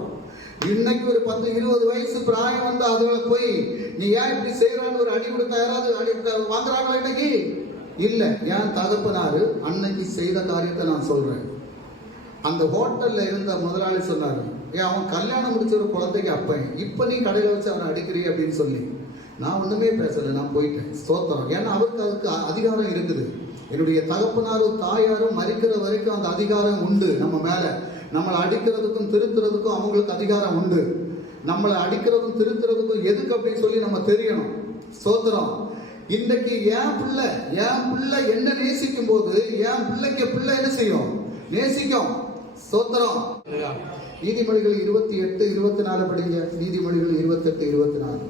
இன்னைக்கு ஒரு 10-20 வயசு பிராயம் வந்து அதுகளை போய் நீ ஏன் இப்படி செய்யறான்னு ஒரு அடி கொடுத்தா யாராவது அடி வாங்குறாங்களா இன்னைக்கு? இல்ல. ஏன் தகப்பனாரு அன்னைக்கு செய்த காரியத்தை நான் சொல்றேன். அந்த ஹோட்டல்ல இருந்த முதலாளி சொன்னாரு, ஏன் அவன் கல்யாணம் முடிச்ச ஒரு குழந்தைக்கு அப்பன், இப்ப நீ கடையில வச்சு அவனை அடிக்கிறீ அப்படின்னு சொல்லி. நான் ஒண்ணுமே பேசல, நான் போயிட்டேன். ஸ்தோத்திரம். ஏன்னா அவருக்கு அதுக்கு அதிகாரம் இருக்குது. என்னுடைய தகப்பனாரும் தாயாரும் மறிக்கிற வரைக்கும் அந்த அதிகாரம் உண்டு நம்ம மேல. நம்மளை அடிக்கிறதுக்கும் திருத்துறதுக்கும் அவங்களுக்கு அதிகாரம் உண்டு. நம்மளை அடிக்கிறதுக்கும் திருத்துறதுக்கும் எதுக்கு அப்படின்னு சொல்லி நம்ம தெரியணும். ஸ்தோத்திரம். இன்னைக்கு என் பிள்ளை என்ன நேசிக்கும் போது என் பிள்ளைக்கு பிள்ளை என்ன செய்யும்? நேசிக்கும். ஸ்தோத்திரம். நீதிமொழிகள் 28-24 படிங்க. நீதிமொழிகள் 28-24.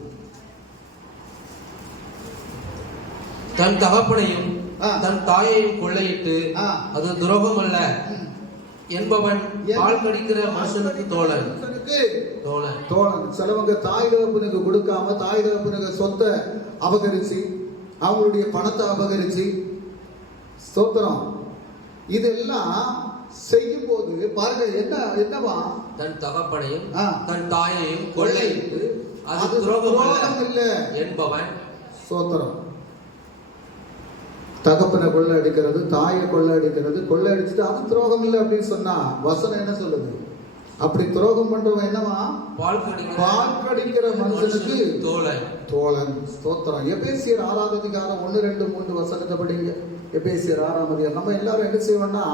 தன் தகப்பனையும் தன் தாயையும் கொள்ளையிட்டு அது துரோகம் அல்ல என்பவன் பால் கடிக்கிற மனுஷனுக்கு தோழன். சிலவங்க தாய் தகப்பனுக்கு கொடுக்காம தாய் தகப்பனுக்கு சொத்தை அபகரிச்சு அவங்களுடைய பணத்தை அபகரிச்சு. ஸ்தோத்திரம். இதெல்லாம் செய்யும் போது பாருங்க என்னவா? தன் தகப்பனையும் தன் தாயையும் கொள்ளையிட்டு அது துரோகம் இல்ல என்பவன். ஸ்தோத்திரம். தகப்பனை கொள்ளை அடிக்கிறது, தாயை கொள்ளை அடிக்கிறது, கொள்ளை அடிச்சுட்டு அது துரோகம் இல்லை அப்படின்னு சொன்னா வசனம் என்ன சொல்லுது? அப்படி துரோகம் பண்றவன் என்னவா? பால் கடிக்கிற மனுஷனுக்கு தோழன். ஸ்தோத்திரம். எபேசியர் 6வது அதிகாரம் 1-2-3 வசனத்தை படிங்க. எபேசியர் 6ஆம் அதிகாரம். நம்ம எல்லாரும் என்ன செய்வோம்னா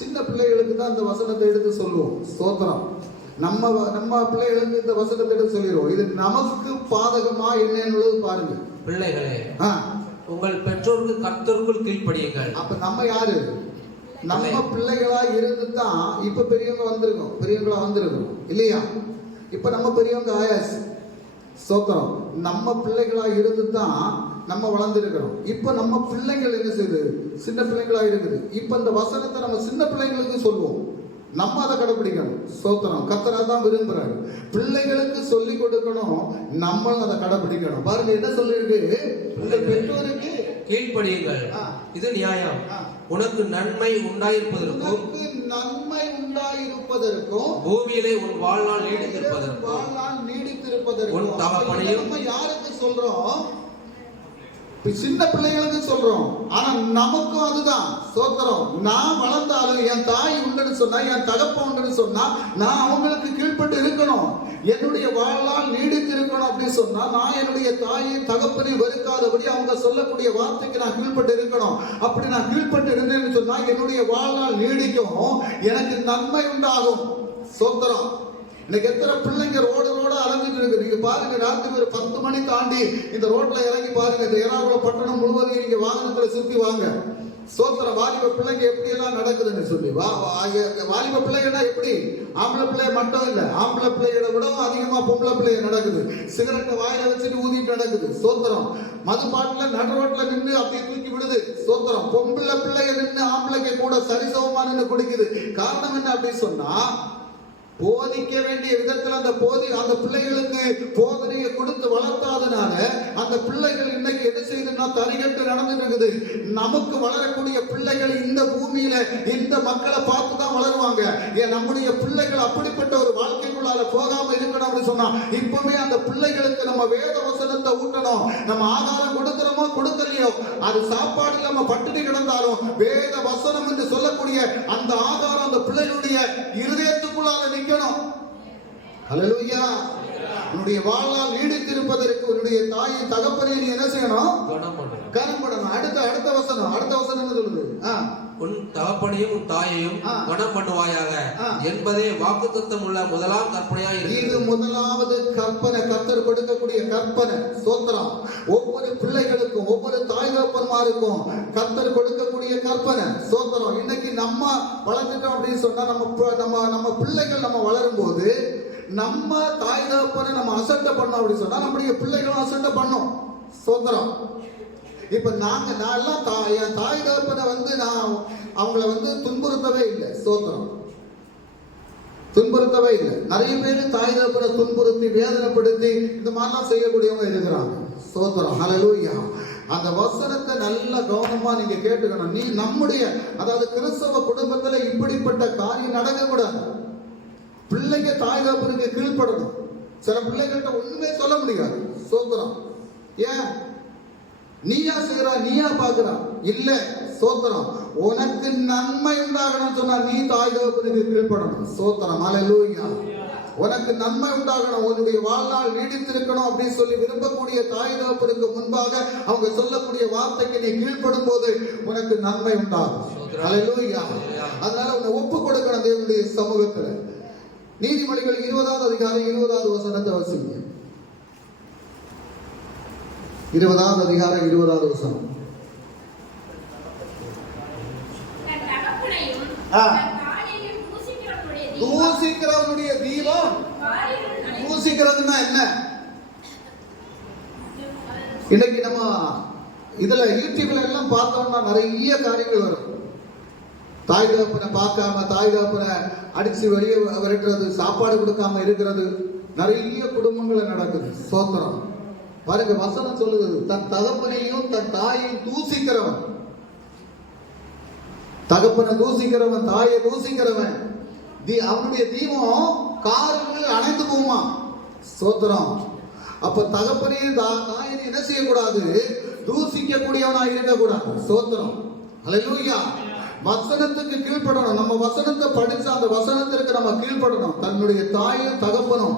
சின்ன பிள்ளைகளுக்கு தான் இந்த வசனத்தை எடுத்து சொல்லுவோம். ஸ்தோத்திரம். நம்ம பிள்ளைகளுக்கு இந்த வசனத்தை எடுத்து சொல்லிடுவோம். இது நமக்கு பாதகமா என்னன்னு பாருங்க. பிள்ளைகளே, உங்கள் பெற்றோருக்கு கர்த்தருக்குள் கீழ்ப்படியுங்கள். அப்ப நம்ம யாரு? நம்ம பிள்ளைகளா இருந்து தான் இப்ப பெரியவங்களா வந்திருக்கோம் இல்லையா? இப்ப நம்ம பெரியவங்க ஆயாச்சு. ஸ்தோத்திரம். நம்ம பிள்ளைகளா இருந்து தான் நம்ம வளர்ந்துருக்கிறோம். இப்ப நம்ம பிள்ளைகள் என்ன செய்யுது? சின்ன பிள்ளைகளா இருக்குது. இப்ப இந்த வசனத்தை நம்ம சின்ன பிள்ளைங்களுக்கு சொல்லுவோம். நம்ம அதை கடைபிடிக்கணும். ஸ்தோத்திரம். கர்த்தரா தான் விரும்புறாரு. பிள்ளைகளுக்கு சொல்லி கொடுக்கணும், நம்மளும் அதை கடைபிடிக்கணும். பாருங்க என்ன சொல்லிருக்கு? உங்கள் பெற்றோருக்கு கீழ்ப்படியுங்கள், இது நியாயம். உனக்கு நன்மை உண்டாயிருப்பதற்கும் பூமியிலே உன் வாழ்நாள் நீடித்திருப்பதற்கும் உன் தகப்பனையும். யாருக்கு சொல்றோம்? சின்ன பிள்ளைகளுக்கு சொல்றோம். ஆனா நமக்கும் அதுதான். சோத்திரம். நான் வளர்ந்தாலும் என் தாய் உண்டுன்னு சொன்னா, என் தகப்பன் உண்டுன்னு சொன்னா நான் அவங்களுக்கு கீழ்பட்டு இருக்கணும். என்னுடைய வாழ்நாள் நீடித்து இருக்கணும் அப்படின்னு சொன்னா நான் என்னுடைய தாயை தகப்பனை வெறுக்காதபடி அவங்க சொல்லக்கூடிய வார்த்தைக்கு நான் கீழ்பட்டு இருக்கணும். அப்படி நான் கீழ்பட்டு இருந்தேன்னு சொன்னா என்னுடைய வாழ்நாள் நீடிக்கும், எனக்கு நன்மை உண்டாகும். சோத்திரம். இன்னைக்கு எத்தனை பிள்ளைங்க ரோட அலைஞ்சிட்டு இருக்கு. நீங்க பாருங்க, ராத்திரி ஒரு 10 மணி தாண்டி இந்த ரோட்ல இறங்கி பாருங்க. இந்த எறாகுளம் பட்டணம் முழுவதையும் நீங்க வாகனத்துல சுத்தி வாங்க. சோத்திர வாலிப பிள்ளைங்க எப்படி எல்லாம் நடக்குதுன்னு சொல்லி வாலிப பிள்ளைங்கன்னா எப்படி, ஆம்பளை பிள்ளைய மட்டும் இல்ல, ஆம்பளை பிள்ளைகளை விடவும் அதிகமா பொம்பளை பிள்ளைய நடக்குது. சிகரெட்டை வாயில வச்சுட்டு ஊதிட்டு நடக்குது. சோத்திரம். மதுபாட்டுல நடு ரோட்ல நின்று அப்படியே தூக்கி விடுது. சோத்திரம். பொம்பளை பிள்ளைய நின்று ஆம்பளைக்கு கூட சரிசமமா நின்று குடிக்குது. காரணம் என்ன அப்படின்னு சொன்னா, போதிக்க வேண்டிய விதத்துல அந்த பிள்ளைகளுக்கு போதனையை கொடுத்து வளர்த்தாதனால அந்த பிள்ளைகள் இன்னைக்கு என்ன செய்யுதுன்னா தரிகட்டு நடந்துட்டு இருக்குது. நமக்கு வளரக்கூடிய பிள்ளைகள் இந்த பூமியில இந்த மக்களை பார்த்துதான் வளருவாங்க. நம்முடைய பிள்ளைகள் அப்படிப்பட்ட ஒரு வாழ்க்கைக்குள்ளால போகாம இருக்கணும் அப்படின்னு சொன்னா, இப்பவுமே அந்த பிள்ளைகளுக்கு நம்ம வேத வசனத்தை ஊட்டணும். நம்ம ஆகாரம் கொடுக்கிறோமோ கொடுக்கலையோ, அது சாப்பாடு நம்ம பட்டினி கிடந்தாலும் வேத வசனம் என்று சொல்லக்கூடிய அந்த ஆகாரம் அந்த பிள்ளைகளுடைய இருதயத்துக்குள்ளால நிக்கணும். ஹல்லேலூயா. உன்னுடைய வாழ்நாள் நீடித்திருப்பதற்கு உன்னுடைய தாயின் தகப்பனை நீ என்ன செய்யணும்? கனம் பண்ணணும். அடுத்த வசனம் என்ன சொல்லுது? உன் தகப்பனையும் உன் தாயையும் கனம் பண்ணுவாயாக என்பதே வாக்குத்தத்தம் உள்ள முதலாம் கற்பனையாய் இருக்கு. இது முதலாவது கற்பனை, கர்த்தர் கொடுக்கக்கூடிய கற்பனை. ஸ்தோத்திரம். ஒவ்வொரு பிள்ளைகளுக்கும் ஒவ்வொரு தாய் தகப்பன்மாருக்கும் கர்த்தர் கொடுக்கக்கூடிய கற்பனை. ஸ்தோத்திரம். இன்னைக்கு நம்ம வளர்ந்துட்டோம் அப்படின்னு சொன்னா, நம்ம பிள்ளைகள் நம்ம வளரும் போது நம்ம தாய் தகப்பனை நம்ம அசட்டை பண்ணோம் அப்படின்னு சொன்னா நம்முடைய பிள்ளைகளும் அசட்டை பண்ணும். ஸ்தோத்திரம். இப்ப நான் எல்லாம் என் தாய் தகப்பனை நான் அவங்கள துன்புறுத்தவே இல்லை. ஸ்தோத்திரம். துன்புறுத்தவே இல்லை. நிறைய பேர் தாய் தகப்பனை துன்புறுத்தி வேதனைப்படுத்தி இந்த மாதிரிலாம் செய்யக்கூடியவங்க இருக்கிறாங்க. ஸ்தோத்திரம். ஹல்லேலூயா. அந்த வசனத்தை நல்ல கவனமா நீங்க கேட்டுக்கணும். நீ நம்முடைய கிறிஸ்தவ குடும்பத்துல இப்படிப்பட்ட காரியம் நடக்கக்கூடாது. பிள்ளைங்க தாய் தகப்பனுக்கு கீழ்ப்படணும். சில பிள்ளைகள்கிட்ட ஒண்ணுமே சொல்ல முடியாது. ஸ்தோத்திரம். ஏன் நீயா செய்யறா, நீயா பாக்குறா? இல்ல. ஸ்தோத்திரம். உனக்கு நன்மை உண்டாகணும் சொன்னா நீ தாய் தகப்பனுக்கு கீழ்ப்படணும். ஸ்தோத்திரம். ஹல்லேலூயா. உனக்கு நன்மை உண்டாகணும், உன்னுடைய வாழ்நாள் நீடித்திருக்கணும் அப்படின்னு சொல்லி விரும்பக்கூடிய தாய் தகப்பனுக்கு முன்பாக அவங்க சொல்லக்கூடிய வார்த்தைக்கு நீ கீழ்ப்படும் போது உனக்கு நன்மை உண்டாகும். ஹல்லேலூயா. அதனால உன்னை ஒப்பு கொடுக்கணும் தேவனுடைய சமூகத்துல. நீதிமொழிகள் 20வது அதிகாரம் 20வது வசனத்தை வாசிங்க. 20வது அதிகாரம் 20வது வசனம். தூசிக்கிறவனுடைய தீபம். தூசிக்கிறதுன்னா என்ன? இன்னைக்கு நம்ம இதுல யூடியூப்ல எல்லாம் பார்த்தோம்னா நிறைய காரியங்கள் வரும். தாய் தகப்பனை பார்க்காம, தாய் தகப்பனை அடிச்சு வெளியே விரட்டுறது, சாப்பாடு கொடுக்காம இருக்கிறது, நிறைய குடும்பங்களை நடக்குது. ஸ்தோத்திரம். பாருங்க, வசனம் சொல்லுது, தன் தகப்பனையும் தன் தாயையும் தூசிக்கிறவன், தகப்பனை தூசிக்கிறவன், தாயை தூசிக்கிறவன், அவனுடைய தீபம் காரில் அணைந்து போகுமா. ஸ்தோத்திரம். அப்ப தகப்பனையும் தாயையும் என்ன செய்யக்கூடாது? தூசிக்க கூடியவனா இருக்கக்கூடாது. ஸ்தோத்திரம். ஹல்லேலூயா. வசனத்துக்கு கீழ்ப்படணும். நம்ம வசனத்தை படிச்சு அந்த வசனத்திற்கு நம்ம கீழ்ப்படணும். தன்னுடைய தாயும் தகப்பனும்,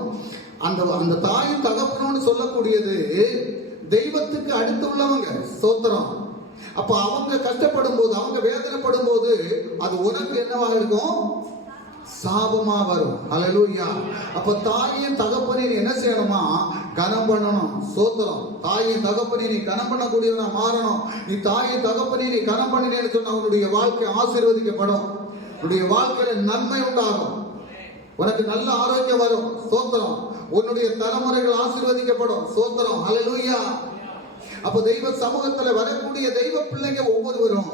அந்த தாயும் தகப்பனும் சொல்லக்கூடியது தெய்வத்துக்கு அடுத்து உள்ளவங்க. ஸ்தோத்திரம். அப்ப அவங்க கஷ்டப்படும் போது, அவங்க வேதனைப்படும் போது அது உனக்கு என்னவா இருக்கும்? சாபமா வரும். ஹல்லேலூயா. அப்ப தாயின் தகப்பனை நீ என்ன செய்யணுமா? கனம் பண்ணணும். ஸ்தோத்திரம். தாயின் தகப்பனை நீ கனம் பண்ணக்கூடியவனா மாறணும். நீ தாயின் தகப்பனை நீ கனம் பண்ணினேன்னு சொன்னா உன்னுடைய வாழ்க்கை ஆசீர்வதிக்கப்படும். உன்னுடைய வாழ்க்கையில நன்மை உண்டாகும். உனக்கு நல்ல ஆரோக்கியம் வரும். ஸ்தோத்திரம். உன்னுடைய தலைமுறைகள் ஆசீர்வதிக்கப்படும். ஸ்தோத்திரம். ஹல்லேலூயா. அப்ப தெய்வ சமூகத்துல வரக்கூடிய தெய்வ பிள்ளைங்க ஒவ்வொருவரும்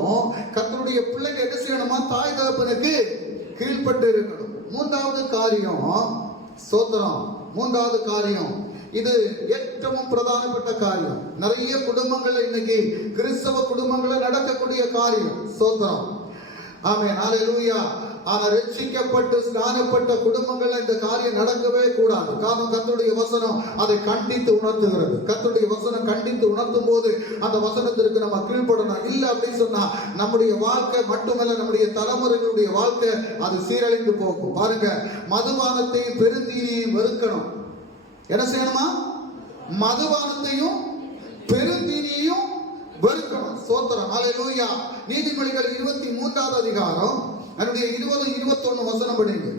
கர்த்தருடைய பிள்ளைங்க என்ன செய்யணுமா? தாய் தகப்பனுக்கு கீழ்பட்டு இருக்கணும். மூன்றாவது காரியம், ஸ்தோத்திரம், மூன்றாவது காரியம், இது ഏറ്റവും பிரதானப்பட்ட காரியம். நிறைய குடும்பங்கள்ல இன்னைக்கு கிறிஸ்தவ குடும்பங்கள்ல நடக்கக்கூடிய காரியம். ஸ்தோத்திரம். ஆமென். ஹல்லேலூயா. ஆனா ரட்சிக்கப்பட்டு ஸ்நானப்பட்ட குடும்பங்கள்ல இந்த காரியம் நடக்கவே கூடாது. காரணம், கர்த்தருடைய வசனம் அதை கண்டித்து உணர்த்துகிறது. கர்த்தருடைய வசனம் கண்டித்து உணர்த்தும் போது அந்த வசனத்திற்கு நம்ம கீழ்ப்படணும். இல்ல அப்படின்னு சொன்னா நம்முடைய வாழ்க்கை மட்டுமல்ல, நம்முடைய தலைமுறைகளுடைய வாழ்க்கை அது சீரழிந்து போகும். பாருங்க, மதுபானத்தையும் பெருந்தீனியையும் வெறுக்கணும். என்ன செய்யணுமா? மதுபானத்தையும் பெருந்தீனியையும் வெறுக்கணும். ஸ்தோத்திரம். ஹல்லேலூயா. நீதிமொழிகள் 23வது அதிகாரம் அதனுடைய 20-21 வசனம் படிங்க.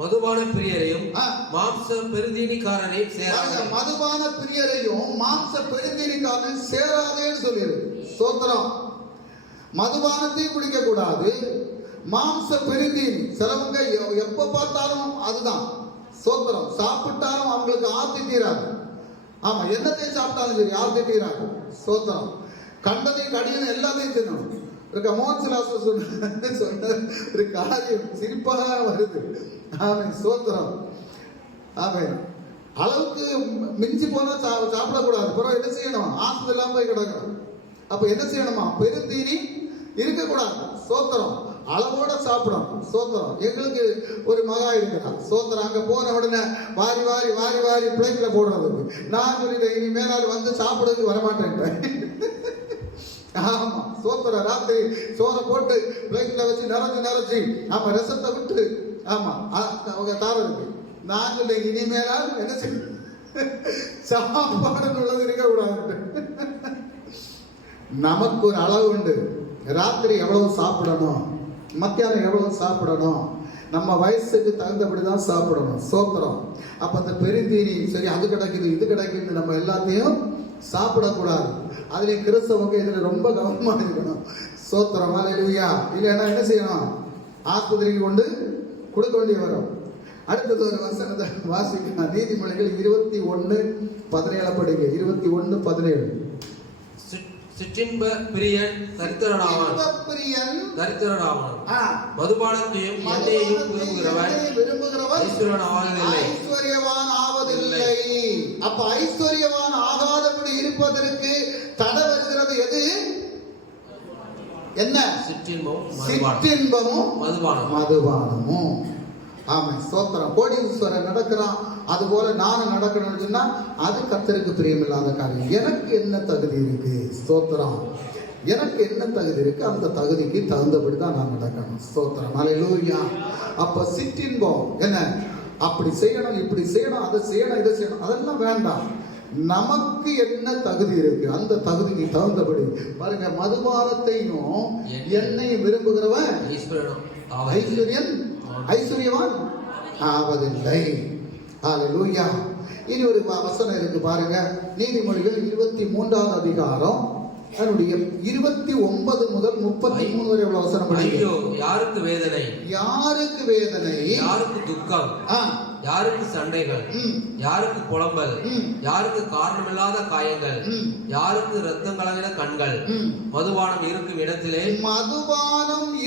மதுபான பிரியரையும் ஆ. மாம்ச பெருந்தீனிக்காரரையும் சேராதே. மதுபான பிரியரையும் மாம்ச பெருந்தீனிக்காரனையும் சேராதேன்னு சொல்லியிருக்கு. ஸ்தோத்திரம். மதுபானத்தையும் குடிக்க கூடாது, மாம்ச பெருந்தீனி. சிலவங்க எப்ப பார்த்தாலும் அதுதான். ஸ்தோத்திரம். சாப்பிட்டாலும் அவங்களுக்கு ஆர்த்தி தீராது. ஆமா, என்னத்தையும் சாப்பிட்டாலும் சரி ஆர்த்தி தீராது. ஸ்தோத்திரம். கண்டதையும் கடியனும் எல்லாத்தையும் தின்னணும். இருக்க மோகன்சிலாச சொன்ன ஒரு காரியம் சிரிப்பாக வருது. ஆமென். ஸ்தோத்திரம். ஆமென். அளவுக்கு மிஞ்சி போனா சாப்பிடக்கூடாது. பிறகு என்ன செய்யணும்? ஆஸ்பத்திரிலாம் போய் கிடக்கணும். அப்ப என்ன செய்யணுமா? பெருந்தீனி இருக்கக்கூடாது. ஸ்தோத்திரம். அளவோட சாப்பிடணும். ஸ்தோத்திரம். எங்களுக்கு ஒரு மகா இருக்கிறான். ஸ்தோத்திரம். அங்க போன உடனே வாரி வாரி வாரி வாரி பிளேட்ல போடுறதுக்கு நான் சொல்லிட்டேன், இனி மேலால் வந்து சாப்பிடுறதுக்கு வரமாட்டேன். ஆமா. ஸ்தோத்திரம். ராத்திரி சோறை போட்டு பிளேட்ல வச்சு நிறைச்சு ஆமா ரசத்தை விட்டு ஆமா அவங்க தாரதுக்கு நான் சொல்லேன், இனிமேலால் என்ன செய்ய சாப்பாடு உள்ளது இருக்கக்கூடாது. நமக்கு ஒரு அளவு உண்டு. ராத்திரி எவ்வளவு சாப்பிடணும், மத்தியானம் எவ்வளவு சாப்பிடணும், நம்ம வயசுக்கு தகுந்தபடிதான் சாப்பிடணும். ஸ்தோத்திரம். அப்ப அந்த பெருந்தீனி சரி அது கிடைக்குது இது கிடைக்குது நம்ம எல்லாத்தையும் சாப்பிடக்கூடாது. அதுல கிறிஸ்தவங்க இதுல ரொம்ப கவனமா இருக்கணும். ஸ்தோத்திரம். ஹல்லேலூயா. இல்லைன்னா என்ன செய்யணும்? ஆஸ்பத்திரிக்கு கொண்டு கொடுக்க வேண்டிய வரும். அடுத்தது ஒரு வசனத்தை வாசிக்கலாம். நீதிமொழிகள் 21:17 படிங்க. 21:17. சிற்றின்ப பிரியன் தரித்திரனாவான். மதுபானத்தையும் எண்ணெயையும் விரும்புகிறவன் ஐஸ்வர்யவான் ஆவதில்லை. அப்ப ஐஸ்வர்யவான் ஆகாதபடி இருப்பதற்கு தடை வருகிறது எது? என்ன? சிற்றின்பமும் மதுபானமும். ஆமா. ஸ்தோத்திரம். கோடீஸ்வரன் நடக்கிறான், அது போல நானும் நடக்கணும்னு சொன்னா அது கர்த்தருக்கு பிரியமில்லாத காரியம். எனக்கு என்ன தகுதி இருக்கு? ஸ்தோத்திரம். எனக்கு என்ன தகுதி இருக்கு? அந்த தகுதிக்கு தகுந்தபடி தான் நான் நடக்கணும். ஸ்தோத்திரம். ஹல்லேலூயா. அப்ப சிற்றின்பம் என்ன? அப்படி செய்யணும், இப்படி செய்யணும், அதை செய்யணும், இதை செய்யணும், அதெல்லாம் வேண்டாம். நமக்கு என்ன தகுதி இருக்கு அந்த தகுதிக்கு தகுந்தபடி பாருங்க. மதுபானத்தையும் எண்ணெய் விரும்புகிறவன் ஐஸ்வர்யவான் ஆவதில்லை. ஹல்லேலூயா. இனி ஒரு வசனம் இருக்கு பாருங்க. நீதிமொழிகள் 23வது அதிகாரம் அதனுடைய 29 முதல் 33 வரை உள்ள வசனம் படிங்க. யாருக்கு வேதனை, யாருக்கு வேதனை, யாருக்கு துக்கம், யாருக்கு சண்டைகள், யாருக்கு புலம்பல், யாருக்கு காரணமில்லாத காயங்கள், யாருக்கு ரத்தம் கலங்கின கண்கள், மதுபானம்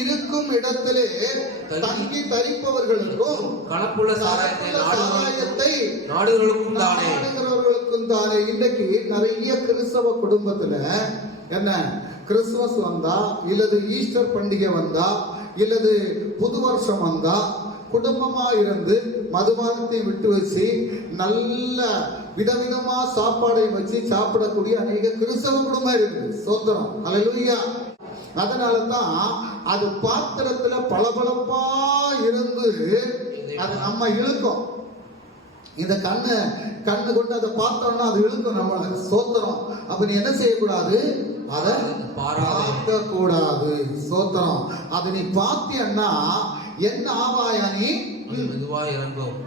இருக்கும் இடத்திலே தங்கி தரிப்பவர்களுக்கும் கலப்புள்ள சாராயத்தை நாடுகளுக்கும் தானே. இன்றைக்கு நிறைய கிறிஸ்தவ குடும்பத்துல என்ன, கிறிஸ்துமஸ் வந்தா இல்லது ஈஸ்டர் பண்டிகை வந்தா இல்லது புது வருஷம் வந்தா குடும்பமா இருந்து மதுபானத்தை விட்டு வச்சு நல்ல விதவிதமா சாப்பாடை வச்சு சாப்பிடக்கூடிய அநேக கிறிஸ்தவ குடும்பம் இருக்கு. ஸ்தோத்திரம். ஹல்லேலூயா. அதனாலதான் அது பாத்திரத்துல பளபளப்பா இருந்து அது நம்ம இழுக்கும். இந்த கண்ணு கொண்டு அதை பார்த்தோம்னா அது இழுக்கும் நம்மள. ஸ்தோத்திரம். அப்ப நீ என்ன செய்யக்கூடாது? அதை பார்க்க கூடாது. ஸ்தோத்திரம். அதை நீ பார்த்தியன்னா என்ன ஆவாயா? நீ மெதுவா இறங்கும்,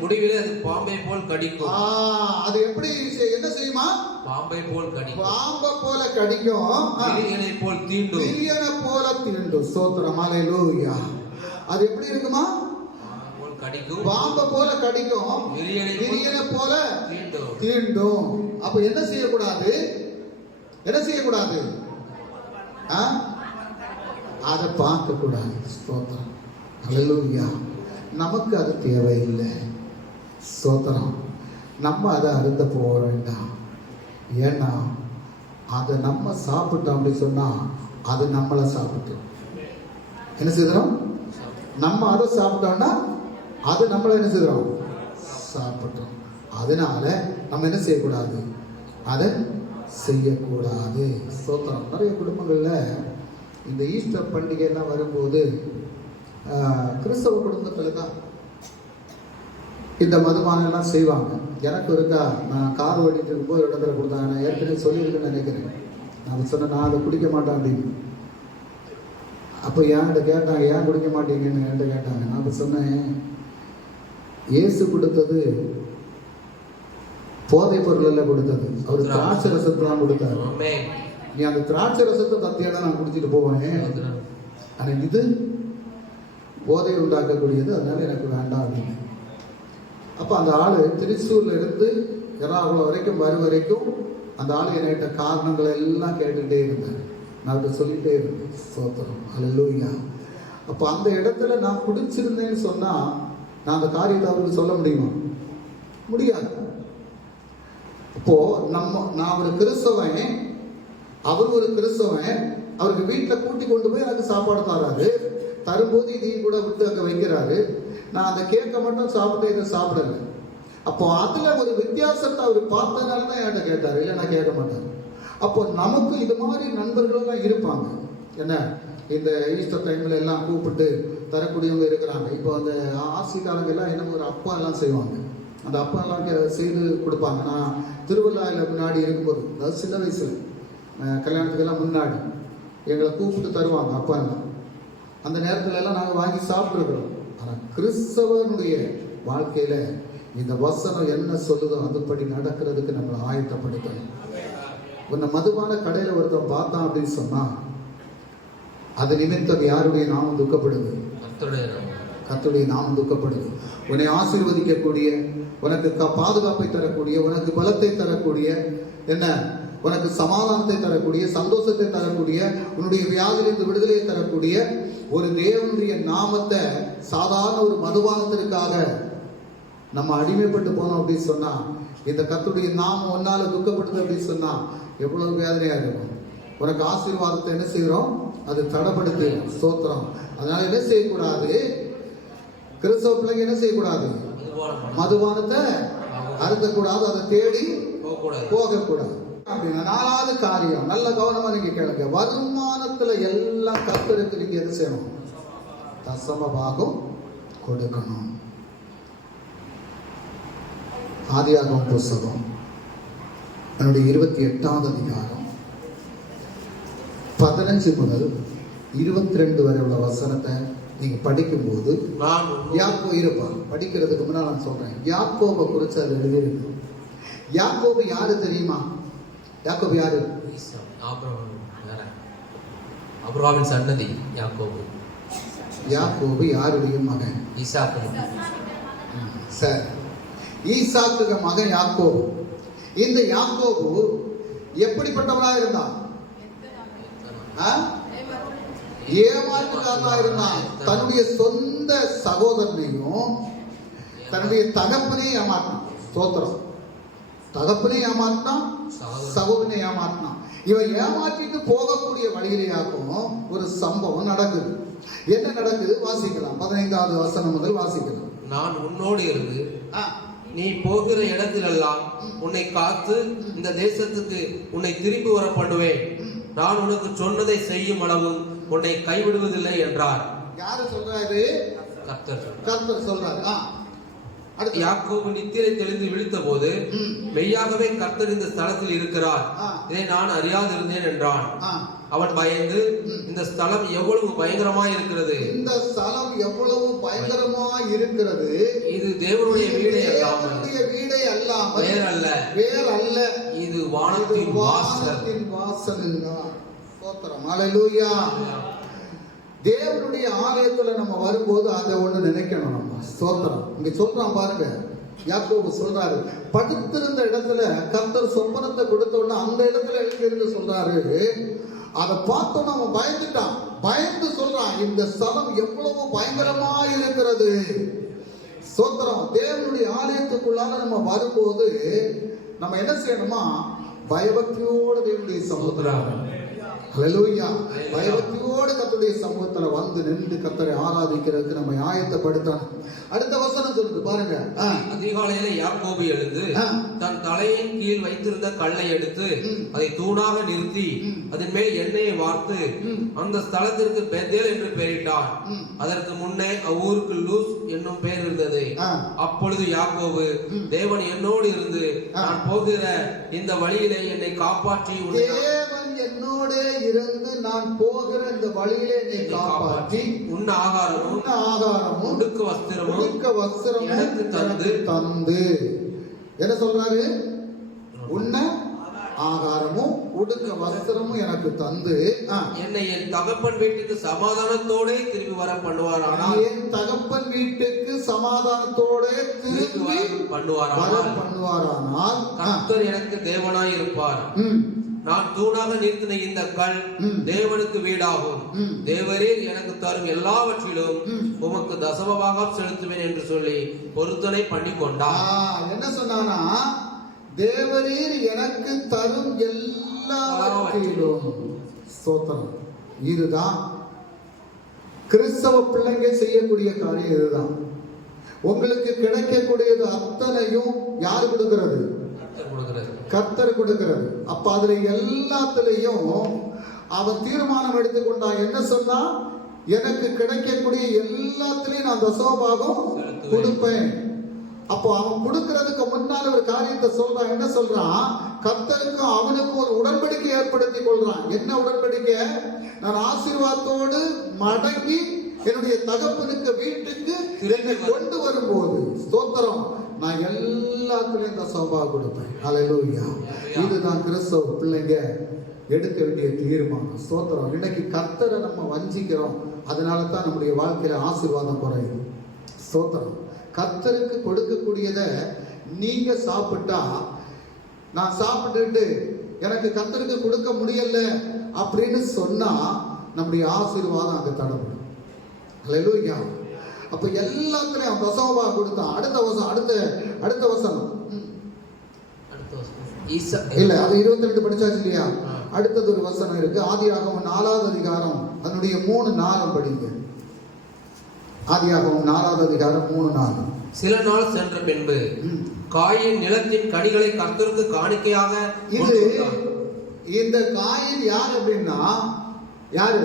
முடிவிலே அது பாம்பை போல் கடிக்கும். அது எப்படி என்ன செய்யுமா? பாம்பை போல் கடிக்கும். பாம்பை போல கடிக்கும். விரியனை போல் தீண்டும். விரியனை போல தீண்டும். ஸ்தோத்திரம். ஹல்லேலூயா. அது எப்படி இருக்குமா? கடிக்கும். பாம்பை போல கடிக்கும், விரியனை போல தீண்டும். அப்ப என்ன செய்யக்கூடாது? என்ன செய்யக்கூடாது? அதை பார்க்க கூடாது. ஸ்தோத்திரம். ஹல்லேலூயா. நமக்கு அது தேவையில்லை. ஸ்தோத்திரம். நம்ம அதை அருந்த போக வேண்டாம். ஏன்னா அதை நம்ம சாப்பிட்டோம் அப்படி சொன்னா அது நம்மளை சாப்பிட்டோம். என்ன செய்யறோம்? நம்ம அதை சாப்பிட்டோம்னா அது நம்மளை என்ன செய்யறோம்? சாப்பிட்டோம். அதனால நம்ம என்ன செய்யக்கூடாது? அதை செய்யக்கூடாது. ஸ்தோத்திரம். நிறைய குடும்பங்கள்ல இந்த ஈஸ்டர் பண்டிகை எல்லாம் வரும்போது கிறிஸ்தவ குடும்பத்துல தான் இந்த மதுபானம் எல்லாம் செய்வாங்க. எனக்கு இருக்கா, நான் கார் ஓட்டிட்டு இருக்கும்போது ஒரு இடத்துல கொடுத்தாங்க. நான் ஏற்கனவே சொல்லியிருக்கேன்னு நினைக்கிறேன். நான் சொன்னேன் நான் அதை குடிக்க மாட்டேன் அப்படின்னு. அப்போ என்கிட்ட கேட்டாங்க, ஏன் குடிக்க மாட்டீங்கன்னு என்கிட்ட கேட்டாங்க. நான் அப்போ சொன்னேன், இயேசு கொடுத்தது போதை பொருள் எல்லாம் கொடுத்தது. அவர் திராட்சை ரசத்தை தான் கொடுத்தாரு. நீ அந்த திராட்சை ரசத்தை தத்தியான நான் குடிச்சிட்டு போவேன், ஆனா இது போதை உண்டாக்கக்கூடியது, அதனால எனக்கு வேண்டாம் அப்படின்னு. அப்ப அந்த ஆளு திருச்சூர்ல இருந்து எறாகுளம் வரைக்கும் வரும் வரைக்கும் அந்த ஆளு என்கிட்ட காரணங்களை எல்லாம் கேட்டுக்கிட்டே இருந்தார். நான் அவர்கிட்ட சொல்லிட்டே இருந்தேன். ஸ்தோத்திரம், அல்லேலூயா. அப்போ அந்த இடத்துல நான் குடிச்சிருந்தேன்னு சொன்னா நான் அந்த காரியத்தை அவருக்கு சொல்ல முடியுமா? முடியாது. அப்போ நான் ஒரு கிறிஸ்தவன், அவர் ஒரு கிறிஸ்தவன், அவருக்கு வீட்டில் கூட்டி கொண்டு போய் எனக்கு சாப்பாடு தராரு, தரும்போது இதையும் கூட விட்டு அங்கே வைக்கிறாரு. நான் அந்த கேக்கை மட்டும் சாப்பிட்டு இதை சாப்பிடல. அப்போ அதுல ஒரு வித்தியாசத்தை அவர் பார்த்தனால தான் என்கிட்ட கேட்டார், இல்லை நான் கேட்க மாட்டார். அப்போ நமக்கு இது மாதிரி நண்பர்கள்லாம் இருப்பாங்க. என்ன, இந்த ஈஸ்டர் டைம்ல எல்லாம் கூப்பிட்டு தரக்கூடியவங்க இருக்கிறாங்க. இப்போ அந்த ஆசிக்காரங்கெல்லாம் என்ன ஒரு அப்பா எல்லாம் செய்வாங்க. அந்த அப்பா எல்லாம் செய்து கொடுப்பாங்க. நான் திருவிழாவில் முன்னாடி இருக்கும்போது, அதாவது சின்ன வயசுல கல்யாணத்துக்கெல்லாம் முன்னாடி எங்களை கூப்பிட்டு தருவாங்க அப்பா எல்லாம். அந்த நேரத்துல எல்லாம் நாங்கள் வாங்கி சாப்பிட்டுருக்கிறோம். ஆனால் கிறிஸ்தவனுடைய வாழ்க்கையில இந்த வசனம் என்ன சொல்லுதோ அதுபடி நடக்கிறதுக்கு நம்மளை ஆயத்தப்படுத்தணும். உன்னை மதுபான கடையில ஒருத்தன் பார்த்தான் அப்படின்னு சொன்னா அது நிமித்தம் யாருடைய நாமம் துக்கப்படுது? கர்த்தருடைய நாமம் துக்கப்படுது. உன்னை ஆசீர்வதிக்கக்கூடிய, உனக்கு பாதுகாப்பை தரக்கூடிய, உனக்கு பலத்தை தரக்கூடிய, என்ன, உனக்கு சமாதானத்தை தரக்கூடிய, சந்தோஷத்தை தரக்கூடிய, உன்னுடைய வியாதியிலிருந்து விடுதலையை தரக்கூடிய ஒரு தேவனுடைய நாமத்தை சாதாரண ஒரு மதுபானத்திற்காக நம்ம அடிமைப்பட்டு போனோம் அப்படின்னு சொன்னா, இந்த கர்த்தருடைய நாமம் ஒன்னால துக்கப்படுது அப்படின்னு சொன்னா எவ்வளவு வேதனையா இருக்கும். உனக்கு ஆசீர்வாதத்தை என்ன செய்யறோம்? அது தடைப்படுத்தி. ஸ்தோத்திரம். அதனால என்ன செய்யக்கூடாது? கிறிஸ்தவ பிள்ளைங்க என்ன செய்யக்கூடாது? மதுபானத்தை அருந்தக்கூடாது, அதை தேடி போகக்கூடாது. அப்படின்னா நாலாவது காரியம், நல்ல கவனமா நீங்க கேளுங்க. வருமானத்துல எல்லாம் கர்த்தருக்கு நீங்க எது செய்யணும்? தசம பாகம் கொடுக்கணும். ஆதியாகமம் புத்தகம் என்னுடைய 28வது அதிகாரம் 15 முதல் 22 வரை உள்ள வசனத்தை நீங்க படிக்கும்போது யாக்கோ இருப்பார். படிக்கிறதுக்கு முன்னால் நான் சொல்றேன், யாக்கோபை குறித்து அது எழுதியிருக்கு. யாக்கோபு யாரு தெரியுமா? யாக்கோபு யாரு? ஆபிரகாமின் சன்னதி யாக்கோபு. யாக்கோபு யாருடைய மகன்? ஈசாக்கு. சரி, ஈசாக்கு மகன் யாக்கோபு. இந்த யாக்கோபு எப்படிப்பட்டவனா இருந்தான்? ஏமாற்றுக்காரனா இருந்தான். தன்னுடைய சொந்த சகோதரனையும் தன்னுடைய தகப்பனையும் ஏமாற்றினான். ஸ்தோத்திரம். தகப்பனை ஏமாற்றினான், சகோதரனை ஏமாற்றினான். இவன் ஏமாற்றிட்டு போகக்கூடிய வழியிலேயாக்கும் ஒரு சம்பவம் நடக்குது. என்ன நடக்குது? வாசிக்கலாம். 15வது வசனம் முதல் வாசிக்கலாம். நான் உன்னோடு இருந்து நீ போகிற இடத்திலெல்லாம் உன்னை காத்து இந்த தேசத்துக்கு உன்னை திரும்பி வர பண்ணுவேன். நான் உனக்கு சொன்னதை செய்யும் அளவு உன்னை கைவிடுவதில்லை என்றார். யாரு சொல்றாரு? கர்த்தர் சொல்றாரு. யாக்கோபு நித்திரை தெளிந்து விழித்த போது மெய்யாகவே கர்த்தர் இந்த ஸ்தலத்தில் இருக்கிறார், இதை நான் அறியாதிருந்தேன் என்றான். அவன் பயந்து, இந்த ஸ்தலம் எவ்வளவு பயங்கரமாய் இருக்கிறது, இந்த ஸ்தலம் எவ்வளவு பயங்கரமாய் இருக்கிறது, இது தேவனுடைய வீடே அல்லாமல் வேறல்ல, இது வானத்தின் வாசல் என்றார். ஸ்தோத்திரம். ஹல்லேலூயா. தேவனுடைய ஆலயத்துல நம்ம வரும்போது அதை ஒண்ணு நினைக்கணும் நம்ம. ஸ்தோத்திரம். இங்க சொல்றான் பாருங்க, யாக்கோபு சொல்றாரு, படுத்திருந்த இடத்துல கர்த்தர் சொப்பனத்தை கொடுத்தோன்னு அந்த இடத்துல எழுந்திருந்து சொல்றாரு. அதை பார்த்தோன்னு அவன் பயந்துட்டான். பயந்து சொல்றான், இந்த ஸ்தலம் எவ்வளவு பயங்கரமா இருக்கிறது. ஸ்தோத்திரம். தேவனுடைய ஆலயத்துக்குள்ளாக நம்ம வரும்போது நம்ம என்ன செய்யணுமா? பயபக்தியோடு தேவனுடைய சமுத்திரம். ஹல்லேலூயா. பயபக்தியோடு கர்த்தருடைய சமூகத்துல வந்து நின்று கர்த்தரை ஆராதிக்கிறதுக்கு நம்ம ஆயத்தப்படுத்தணும். அடுத்த வசனம் சொல்லுது பாருங்க. அதிகாலையில யாக்கோபு எழுந்து தன் தலையின் கீழ் வைத்திருந்த கல்லை எடுத்து அதை தூணாக நிறுத்தி அதன் மேல் எண்ணெயை வார்த்து அந்த ஸ்தலத்திற்கு பெத்தேல் என்று பெயரிட்டான். அதற்கு முன்னே அவ்வூருக்கு லூஸ் என்னும் பெயர் இருந்தது. அப்பொழுது யாக்கோபு, தேவன் என்னோடு இருந்து நான் போகிற இந்த வழியிலே என்னை காப்பாற்றி, தேவன் என்னோடு இருந்து நான் போகிற இந்த வழியிலே என்னை காப்பாற்றி உண்ண ஆகாரமும் உடுக்க வஸ்திரமும் எனக்கு தந்து என்ன சொல்றாரு? உண்ண ஆகாரமும் உடுக்க வஸ்திரமும் எனக்கு தந்து என்னை என் தகப்பன் வீட்டுக்கு சமாதானத்தோட திரும்பி வர பண்ணுவாரானால், என் தகப்பன் வீட்டுக்கு சமாதானத்தோட திரும்பி பண்ணுவாரானால் கர்த்தர் எனக்கு தேவனாய் இருப்பார். நான் தூணாக நிறுத்தின இந்த கல் தேவனுக்கு வீடாகும். தேவரீர் எனக்கு தரும் எல்லாவற்றிலும் உமக்கு தசமபாகம் செலுத்துவேன் என்று சொல்லி பொருத்தனை பண்ணி கொண்டார். என்ன சொன்னானா? தேவரீர் எனக்கு தரும் எல்லாவற்றிலும். ஸ்தோத்திரம். இதுதான் கிறிஸ்தவ பிள்ளைங்க செய்யக்கூடிய காரியம். இதுதான் உங்களுக்கு கிடைக்கக்கூடியது அத்தனையும் யார் கொடுக்கிறது? கர்த்தர் கொடுக்கிறது. அப்ப அதுல எல்லாத்திலையும் அவன் தீர்மானம் எடுத்துக்கொண்டான். என்ன சொன்னா? எனக்கு கிடைக்கக்கூடிய எல்லாத்திலையும் நான் தசமபாகம் கொடுப்பேன். அப்போ அவன் கொடுக்கிறதுக்கு முன்னால ஒரு காரியத்தை சொல்றான். என்ன சொல்றான்? கர்த்தருக்கும் அவனுக்கும் ஒரு உடன்படிக்கை ஏற்படுத்தி கொள்றான். என்ன உடன்படிக்கை? நான் ஆசீர்வாதத்தோடு மடங்கி என்னுடைய தகப்பனுக்கு வீட்டுக்கு என்னை கொண்டு வரும்போது, ஸ்தோத்திரம், நான் எல்லாத்துலயும் தசமபாகம் கொடுப்பேன். ஹல்லேலூயா. இதுதான் கிறிஸ்தவ பிள்ளைங்க எடுக்க வேண்டிய தீர்மானம். ஸ்தோத்திரம். இன்னைக்கு கர்த்தரை நம்ம வஞ்சிக்கிறோம். அதனால தான் நம்முடைய வாழ்க்கையில ஆசீர்வாதம் குறையும். ஸ்தோத்திரம். கர்த்தருக்கு கொடுக்கக்கூடியதை நீங்க சாப்பிட்டா, நான் சாப்பிட்டுட்டு எனக்கு கர்த்தருக்கு கொடுக்க முடியல அப்படின்னு சொன்னா நம்முடைய ஆசீர்வாதம் அங்க தடப்படும். ஹல்லேலூயா. அப்ப எல்லாத்துலயும் தசமபாகம் கொடுத்தான். அடுத்த வசனம் இல்ல, அது 22 படிச்சாச்சு இல்லையா? அடுத்தது ஒரு வசனம் இருக்கு. ஆதியாகமம் 4வது அதிகாரம் அதனுடைய 3:4 படிங்க. ஆதியாகமம் 4வது அதிகாரம் 3:4. சில நாள் சென்ற பின்பு காயின் நிலத்தின் கனிகளை கர்த்தருக்கு காணிக்கையாக. இது இந்த காயின் யார் அப்படின்னா, யாரு?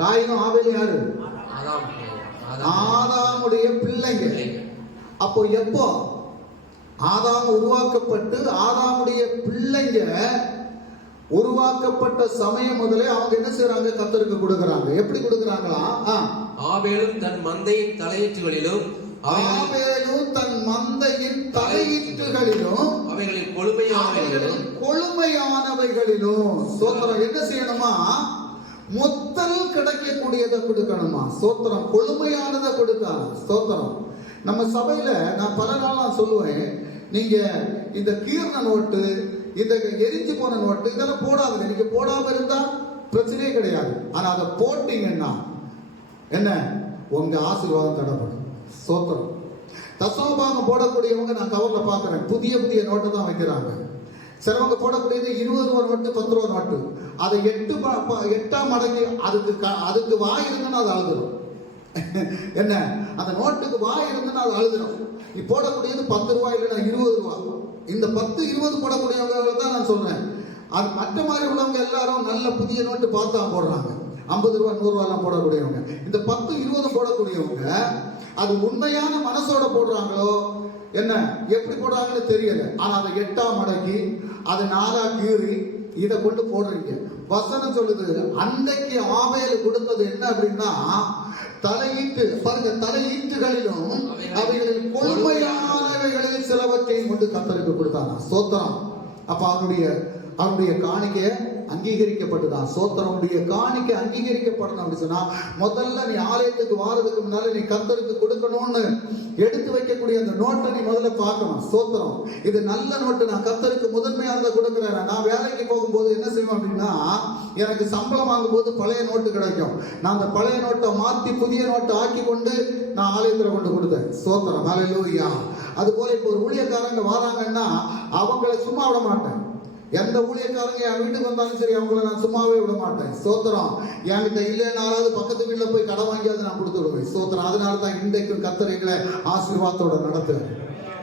காயினும் ஆபேலும் யாரு? ஆதாமுடைய பிள்ளைங்க. அப்போ எப்போ ஆதாம் உருவாக்கப்பட்டு ஆதாமுடைய பிள்ளைங்க உருவாக்கப்பட்ட சமயம் முதலே அவங்க என்ன செய்றாங்க? கர்த்தருக்கு கொடுக்கறாங்க. எப்படி கொடுக்கறாங்களா? ஆபேலும் தன் மந்தையின் தலையீற்றுகளிலும் அவைகளில் கொழுமையானவைகளிலும் ஸ்தோத்திரம். என்ன செய்யணுமா? முதல் கிடைக்கக்கூடியதை கொடுக்கணுமா? ஸ்தோத்திரம். கொழுமையானதை கொடுத்தாங்க. ஸ்தோத்திரம். நம்ம சபையில நான் பல நாளா சொல்லுவேன், நீங்க இந்த கீர்ண நோட்டு, இந்த எரிஞ்சு போன நோட்டு இதெல்லாம் போடாதுங்க. நீங்க போடாம இருந்தா பிரச்சனையே கிடையாது. ஆனா அதை போட்டீங்கன்னா என்ன? உங்க ஆசீர்வாதம் தடப்படும். ஸ்தோத்திரம். தசமபாகம் போடக்கூடியவங்க நான் கவர்ல பாக்குறேன், புதிய நோட்டை தான் வைக்கிறாங்க. சிலவங்க போடக்கூடியது 20 ரூபா நோட்டு, 10 ரூபா நோட்டு. அதை 8 மடங்கு அதுக்கு வாய் இருந்துன்னா அது அழுதுடும். என்ன? அந்த நோட்டுக்கு வாய் இருந்துன்னா அது அழுதுடும். நீ போடக்கூடியது 10 ரூபாய் இல்லைன்னா 20 ரூபா. இந்த 10, 20 போடக்கூடியவங்க தான் நான் சொல்றேன். அது மற்ற மாதிரி உள்ளவங்க எல்லாரும் நல்ல புதிய நோட்டு பார்த்தா போடுறாங்க. 50 ரூபா 100 ரூபாய்லாம் போடக்கூடியவங்க. இந்த 10, 20 போடக்கூடியவங்க அது உண்மையான மனசோட போடுறாங்களோ என்ன, எப்படி போடுறாங்கன்னு தெரியல. ஆனா அதை 8 மடக்கி அதை 4 கீறி இதை கொண்டு போடுறீங்க. வசனம் சொல்லுது, அன்றைக்கு ஆபேல் கொடுத்தது என்ன அப்படின்னா, தலையீட்டு பாருங்க, தலையீட்டுகளிலும் அவைகளில் கொள்மையானவைகளில் சிலவற்றையும் கொண்டு கர்த்தருக்கு கொடுத்தாங்க. ஸ்தோத்திரம். அப்ப அவனுடைய காணிக்கை அங்கீகரிக்கப்பட்டுதான். சோத்திரனுடைய காணிக்கை அங்கீகரிக்கப்படணும் அப்படின்னு சொன்னா, முதல்ல நீ ஆலயத்துக்கு வாரதுக்கு முன்னால நீ கர்த்தருக்கு கொடுக்கணும்னு எடுத்து வைக்கக்கூடிய அந்த நோட்டை நீ முதல்ல பார்க்கணும். சோத்திரம். இது நல்ல நோட்டு, நான் கர்த்தருக்கு முதன்மையானதை கொடுக்குறேன். நான் வேலைக்கு போகும்போது என்ன செய்வேன் அப்படின்னா, எனக்கு சம்பளம் வாங்கும் போது பழைய நோட்டு கிடைக்கும். நான் அந்த பழைய நோட்டை மாற்றி புதிய நோட்டை ஆக்கி கொண்டு நான் ஆலயத்தில் கொண்டு கொடுத்தேன். சோத்திரம். ஹல்லேலூயா. அது போல இப்போ ஒரு ஊழியக்காரங்க வராங்கன்னா அவங்களை சும்மா விட மாட்டேன். எந்த ஊழியக்காரங்க என் வீட்டுக்கு வந்தாலும் சரி, அவங்கள நான் சும்மாவே விட மாட்டேன். ஸ்தோத்திரம். என்கிட்ட இல்லைனாலாவது பக்கத்து வீட்டில் போய் கடன் வாங்கியாவது நான் கொடுத்து விடுவேன். ஸ்தோத்திரம். அதனால தான் இன்றைக்கு கர்த்தர் எங்களை ஆசீர்வாதத்தோட நடத்துறேன்.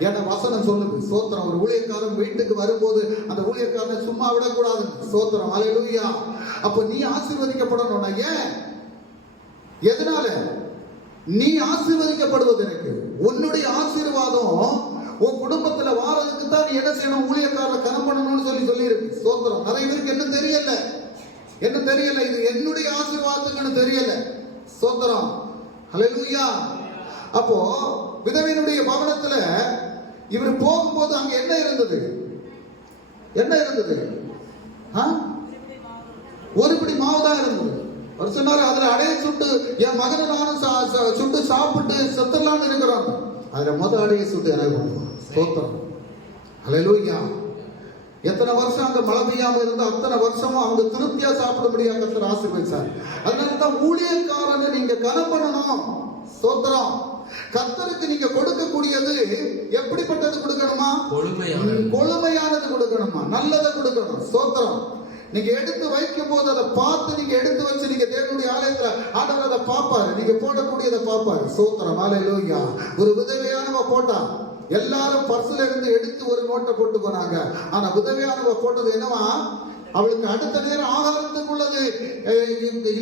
ஏன்னா வசனம் சொல்லுது. ஸ்தோத்திரம். ஒரு ஊழியக்காரன் வீட்டுக்கு வரும்போது அந்த ஊழியக்காரனை சும்மா விடக்கூடாது. ஸ்தோத்திரம். ஹல்லேலூயா. அப்போ நீ ஆசீர்வதிக்கப்படணும்னா ஏன்? எதனால? நீ ஆசீர்வதிக்கப்படுவதற்கு, உன்னுடைய ஆசீர்வாதம் உன் குடும்பத்துல வாரதுக்கு தான் நீ என்ன செய்யணும்? ஊழியக்காரரை கனம் பண்ணணும்னு சொல்லி இருக்கு. ஸ்தோத்திரம். நிறைய பேருக்கு என்ன தெரியல. என்ன தெரியல, இது என்னுடைய ஆசீர்வாதத்துக்குன்னு தெரியல. ஸ்தோத்திரம், ஹல்லேலூயா. அப்போ விதவையினுடைய பவனத்துல இவர் போகும்போது அங்க என்ன இருந்தது? என்ன இருந்தது? ஒரு பிடி மாவு தான் இருந்தது. அவர் சொன்னாரு, அதுல அடைய சுட்டு என் மகனை நானும் சுட்டு சாப்பிட்டு செத்துடலாம்னு இருக்கிறோம். அதுல முதல் அடைய சுட்டு எனக்கு பண்ணுவோம். ஸ்தோத்திரம், ஹல்லேலூயா. எத்தனை வருஷம் அங்க மழை பெய்யாம இருந்தா அத்தனை வருஷமும் அவங்க திருப்தியா சாப்பிடும்படியா கர்த்தர் ஆசீர்வதிச்சார். அதனாலதான் ஊழியக்காரனை நீங்க கனம் பண்ணணும். ஸ்தோத்திரம். கர்த்தருக்கு நீங்க கொடுக்கக்கூடியது எப்படிப்பட்டது கொடுக்கணுமா? கொழுமையானது கொடுக்கணுமா? நல்லதை கொடுக்கணும். ஸ்தோத்திரம். நீங்க எடுத்து வைக்கும் போது அதை பார்த்து நீங்க எடுத்து வச்சு நீங்க தேவனுடைய ஆலயத்துல ஆண்டவர் அதை பார்ப்பாரு, நீங்க போடக்கூடியதை பார்ப்பாரு. ஸ்தோத்திரம், ஹல்லேலூயா. ஒரு விதவையானவ போட்டா எல்லாரும் பர்சுல இருந்து எடுத்து ஒரு நோட்டை போட்டு போனாங்க. ஆனா விதவையானவ போட்டது என்னவா? அவளுக்கு அடுத்த நேரம் ஆகாரத்துக்குள்ளது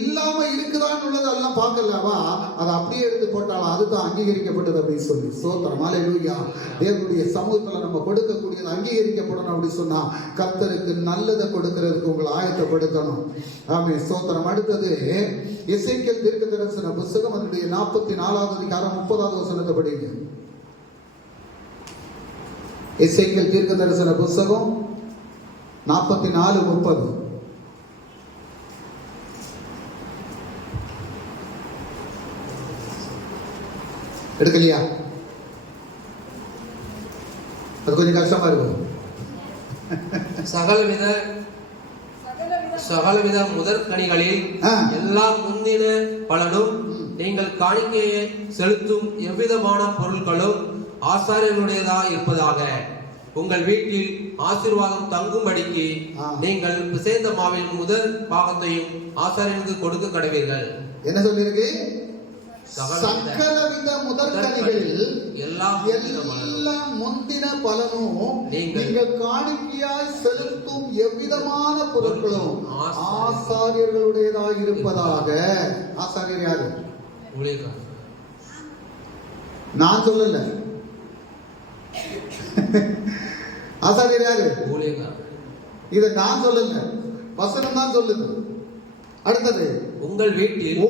இல்லாம இருக்குதான்னு உள்ளது எல்லாம் பார்க்கலவா, அதை அப்படியே எடுத்து போட்டாலும் அதுதான் அங்கீகரிக்கப்பட்டது அப்படின்னு சொல்லி. ஸ்தோத்திரம், ஹல்லேலூயா. தேவனுடைய சமூகத்துல நம்ம கொடுக்கக்கூடியது அங்கீகரிக்கப்படணும் அப்படின்னு சொன்னா கர்த்தருக்கு நல்லதை கொடுக்கிறதுக்கு உங்களை ஆயத்தப்படுத்தணும். ஆமென், ஸ்தோத்திரம். அடுத்தது எசேக்கியேல் தீர்க்கதரிசன புத்தகம் அதனுடைய 44வது அதிகாரம் 30வது வசனத்தை படிங்க. எசேக்கியேல் தீர்க்கதரிசன புத்தகம் 44:30. எடுக்கலையா? அது கொஞ்சம் கஷ்டமா இருக்கும். சகலவித முதற் கனிகளில் எல்லா முந்தின பலனும் நீங்கள் காணிக்கையை செலுத்தும் எவ்விதமான பொருட்களும் ஆசாரியர்களுடையதா இருப்பதாக. உங்கள் வீட்டில் ஆசீர்வாதம் தங்கும்படிக்கு நீங்கள் பிசைந்த மாவில் முதல் பாகத்தையும் ஆசாரியனுக்கு கொடுக்க கடவீர்கள். என்ன சொல்லிருக்கு? சகலவித முதற்கனிகளில் எல்லா முந்தின பலனும் நீங்கள் காணிக்கையாய் செலுத்தும் எவ்விதமான பொருட்களும் ஆசாரியர்களுடையதாக இருப்பதாக. ஆசாரியர் யாரு? நான் சொல்லல. ஆசாரியர் யாரு? இதை நான் சொல்லல, வசனம் தான் சொல்லுது. அடுத்தது உங்கள் வீட்டில்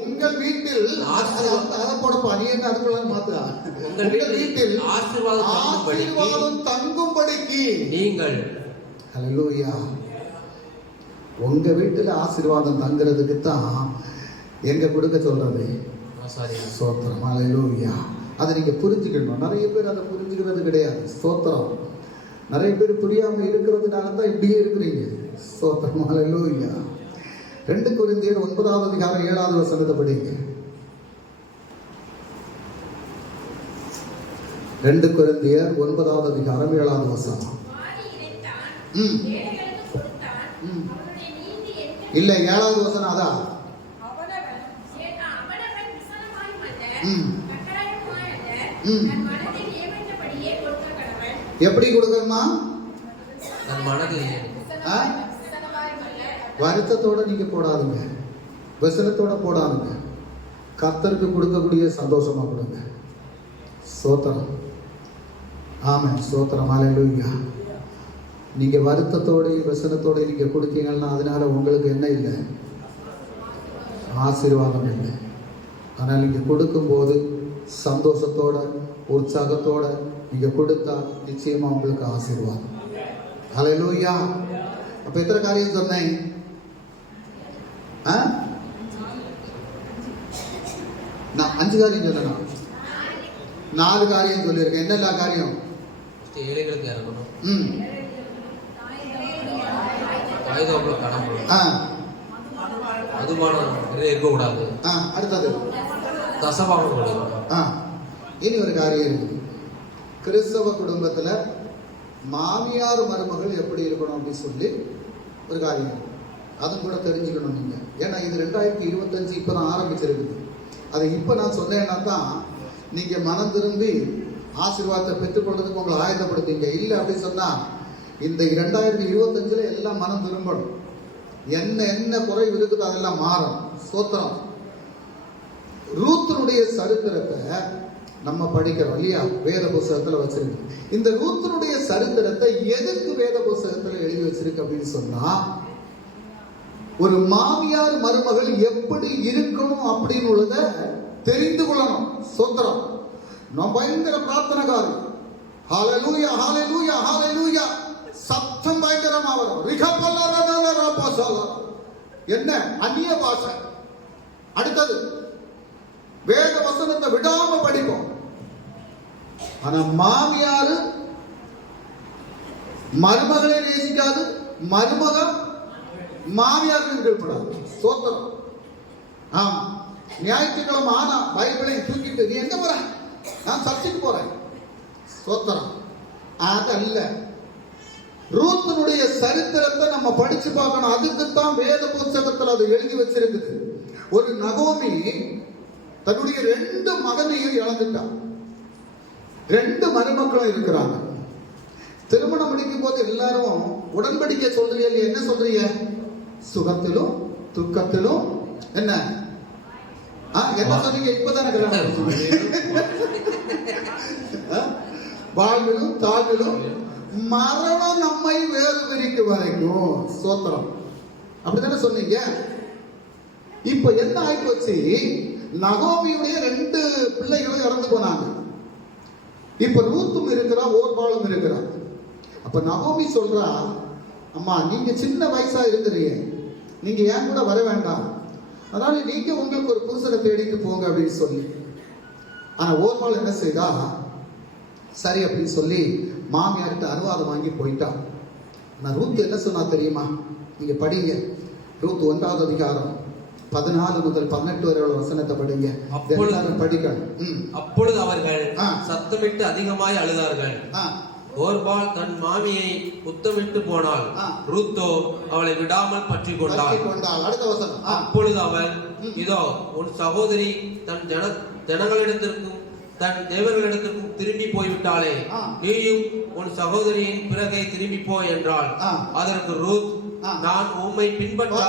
அதை போடப்பா, நீ என்ன அதுக்குள்ள மாத்துறா? உங்கள் வீட்டில் ஆசீர்வாதம் தங்கும்படிக்கு நீங்கள். ஹல்லேலூயா. உங்க வீட்டுல ஆசீர்வாதம் தங்குறதுக்கு தான் எங்க கொடுக்க சொல்றது. ஸ்தோத்திரம், ஹல்லேலூயா. அதை நீங்க புரிஞ்சுக்கணும். நிறைய பேர் அதை புரிஞ்சுக்கிறது கிடையாது. ஸ்தோத்திரம். நிறைய பேர் புரியாம இருக்கிறதுனால தான் இப்படியே இருக்கிறீங்க. ஸ்தோத்திரம், ஹல்லேலூயா. 2 கொரிந்தியர் 9வது அதிகாரம் 7வது வசனத்தை படிங்க. 2 கொரிந்தியர் 9வது அதிகாரம் 7வது வசனம். இல்ல, 7வது வசனம் அதான். எப்படி கொடுக்கணுமா? வருத்தத்தோட நீங்க போடாதுங்க, வசனத்தோட போடாதுங்க. கர்த்தருக்கு கொடுக்கக்கூடிய சந்தோஷமா கொடுங்க. ஸ்தோத்திரம், ஆமென், ஸ்தோத்திரம், ஹல்லேலூயா. நீங்க வருத்தத்தோட வசனத்தோட நீங்க கொடுத்தீங்கன்னா அதனால உங்களுக்கு என்ன இல்லை? ஆசீர்வாதம் இல்லை. ஆனால் நீங்க கொடுக்கும்போது சந்தோஷத்தோட உற்சாகத்தோட நீங்க கொடுத்தா நிச்சயமா உங்களுக்கு ஆசீர்வாதம். ஹல்லேலூயா. அப்ப எத்தனை காரியம் சொன்னேன்? நான் 5 காரியம் சொன்னேன். 4 காரியம் சொல்லியிருக்கேன். என்னென்ன காரியம்? ஏழைகளுக்கு இறங்கணும். இருக்கக்கூடாது. அடுத்தது தசபாகம். இனி ஒரு காரியம் இருக்கு. கிறிஸ்தவ குடும்பத்துல மாமியார் மருமகள் எப்படி இருக்கணும் அப்படின்னு சொல்லி ஒரு காரியம், அதுவும் கூட தெரிஞ்சுக்கணும் நீங்க. ஏன்னா இது 2025 இப்பதான் ஆரம்பிச்சிருக்குது. அதை இப்ப நான் சொன்னேன்னா தான் நீங்க மனம் திரும்பி ஆசீர்வாதத்தை பெற்றுக்கொள்றதுக்கு உங்களை ஆயத்தப்படுத்தீங்க. இல்லை அப்படின்னு சொன்னா இந்த 2025 எல்லாம் மனம் திரும்பணும். என்ன குறைவு இருக்குதோ அதெல்லாம் மாறும். ஸ்தோத்திரம். ரூத்தினுடைய சரித்திரத்தை நம்ம படிக்கிறோம் இல்லையா? வேத புஸ்தகத்துல வச்சிருக்கு. இந்த ரூத்தினுடைய சரித்திரத்தை எதுக்கு வேத புஸ்தகத்துல எழுதி வச்சிருக்கு அப்படின்னு சொன்னா ஒரு மாமியார் மருமகள் எப்படி இருக்கணும் அப்படின்னு உள்ளத தெரிந்து கொள்ளணும். சோத்திரம். நான் பயங்கர பிரார்த்தனைக்காரி. ஹalleluya ஹalleluya ஹalleluya. சத்தம் பயங்கரமா வரும். என்ன அந்நிய பாஷை. அடுத்தது வேத வசனத்தை விடாம படிப்போம். ஆனா மாமியாரு மருமகளை நேசிக்காது, மருமகள் மாமியாருக்கு கீழ்ப்படாது. சோத்திரம். ஆமா, ஞாயிற்றுக்கிழமை ஆனா பைபிளை தூக்கிட்டு நீ எங்க போற? நான் சர்ச்சுக்கு போறேன். சோத்திரம். அதல்ல. ரூத்தினுடைய சரித்திரத்தை நம்ம படிச்சு பார்க்கணும். அதுக்குத்தான் வேத புத்தகத்தில் அது எழுதி வச்சிருக்குது. ஒரு நகோமி தன்னுடைய 2 மகனையும் இழந்துட்டான். 2 மருமக்களும் இருக்கிறாங்க. திருமணம் முடிக்கும் போது எல்லாரும் உடன்படிக்கை சொல்றீங்க. என்ன சொல்றீங்க? சுகத்திலும் துக்கத்திலும் என்ன என்ன சொன்னீங்க? இப்பதானே கல்யாணம். வாழ்விலும் தாழ்விலும் மரணம் நம்மை வேறு பிரிக்கும் வரைக்கும். சோத்திரம். அப்படித்தானே சொன்னீங்க. இப்ப என்ன ஆயிப்போச்சு? நகோமியுடைய 2 பிள்ளைகளும் இறந்து போனாங்க. இப்ப ரூத்தும் இருக்கிறா, ஓர்பாலும் இருக்கிறா. அப்ப நகோமி சொல்றா, அம்மா நீங்க சின்ன வயசா இருக்கிறீங்க, நீங்க ஏன் கூட வர வேண்டாம், அதனால நீங்க உங்களுக்கு ஒரு புருஷனை தேடிட்டு போங்க அப்படின்னு சொல்லி. ஆனா ஓர்பால் என்ன செய்தா? சரி அப்படின்னு சொல்லி மாமியார்கிட்ட அனுவாதம் வாங்கி போயிட்டான். ஆனா ரூத் என்ன சொன்னா தெரியுமா? நீங்க படிங்க. ரூத் 1ஆவது அதிகாரம் 14 முதல் 18 வரை உள்ள வசனத்தை படிங்க. படிக்கணும். அப்பொழுது அவர்கள் சத்தமிட்டு அதிகமாய் அழுதார்கள். ஓர்பால் தன் மாமியை முத்தமிட்டு போனாள். ரூத்தோ அவளை விடாமல் பற்றி கொண்டாள். அடுத்த வசனம். அப்பொழுது அவள், இதோ உன் சகோதரி தன் ஜனங்களிடத்திற்கும் தன் தேவர்களிடத்திற்கும் திரும்பி போய்விட்டாளே, நீயும் உன் சகோதரியின் பிறகே திரும்பி போ என்றாள். அதற்கு ரூத், நான் உம்மை பின்பற்ற.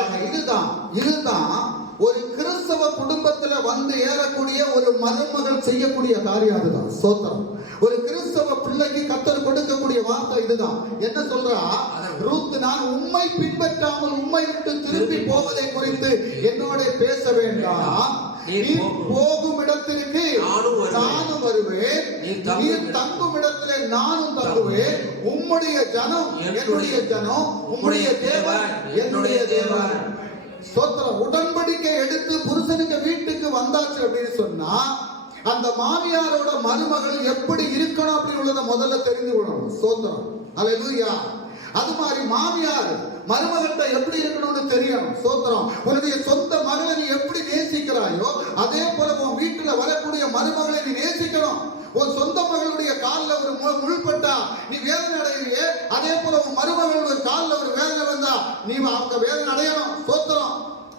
இதுதான் ஒரு கிறிஸ்தவ குடும்பத்துல வந்து ஏறக்கூடிய ஒரு மருமகள் செய்யக்கூடிய காரியம். அதுதான் சோத்திரம். ஒரு கிறிஸ்தவ பிள்ளைக்கு கர்த்தர் கொடுக்கக்கூடிய வார்த்தை இதுதான். என்ன சொல்றா? ரூத், நான் உம்மை பின்பற்றாமல் உம்மை விட்டு திரும்பி போவதை குறித்து என்னோட பேச வேண்டாம். நீ போகும் இடத்திற்கு நானும் வருவேன், நீர் தங்கும் இடத்திலே நானும் தங்குவேன். உம்முடைய ஜனம் என்னுடைய ஜனம், உம்முடைய தேவன் என்னுடைய தேவன். சோத்திரம். உடன்படிக்கை எடுத்து புருஷனுக்கு வீட்டுக்கு வந்தாச்சு அப்படின்னு சொன்னா அந்த மாமியாரோட மருமகள் எப்படி இருக்கணும் அப்படின்னு உள்ளதை முதல்ல தெரிந்து கொள்ளணும். சோத்திரம். அல்லேலூயா. அது மாதிரி மாமியார் மருமகள்கிட்ட எப்படி இருக்கணும்னு தெரியணும். சோத்திரம். உன்னுடைய சொந்த மகளை நீ எப்படி நேசிக்கிறாயோ அதே போல உன் வீட்டுல வரக்கூடிய மருமகளை நீ நேசிக்கணும். உன் சொந்த மகளுடைய காலில் ஒரு முள்பட்டா நீ வேதனை அடையிறியே, அதே போல உன் மருமகளுடைய காலில் ஒரு வேதனை வந்தா நீ அவங்க வேதனை அடையணும். சோத்திரம்.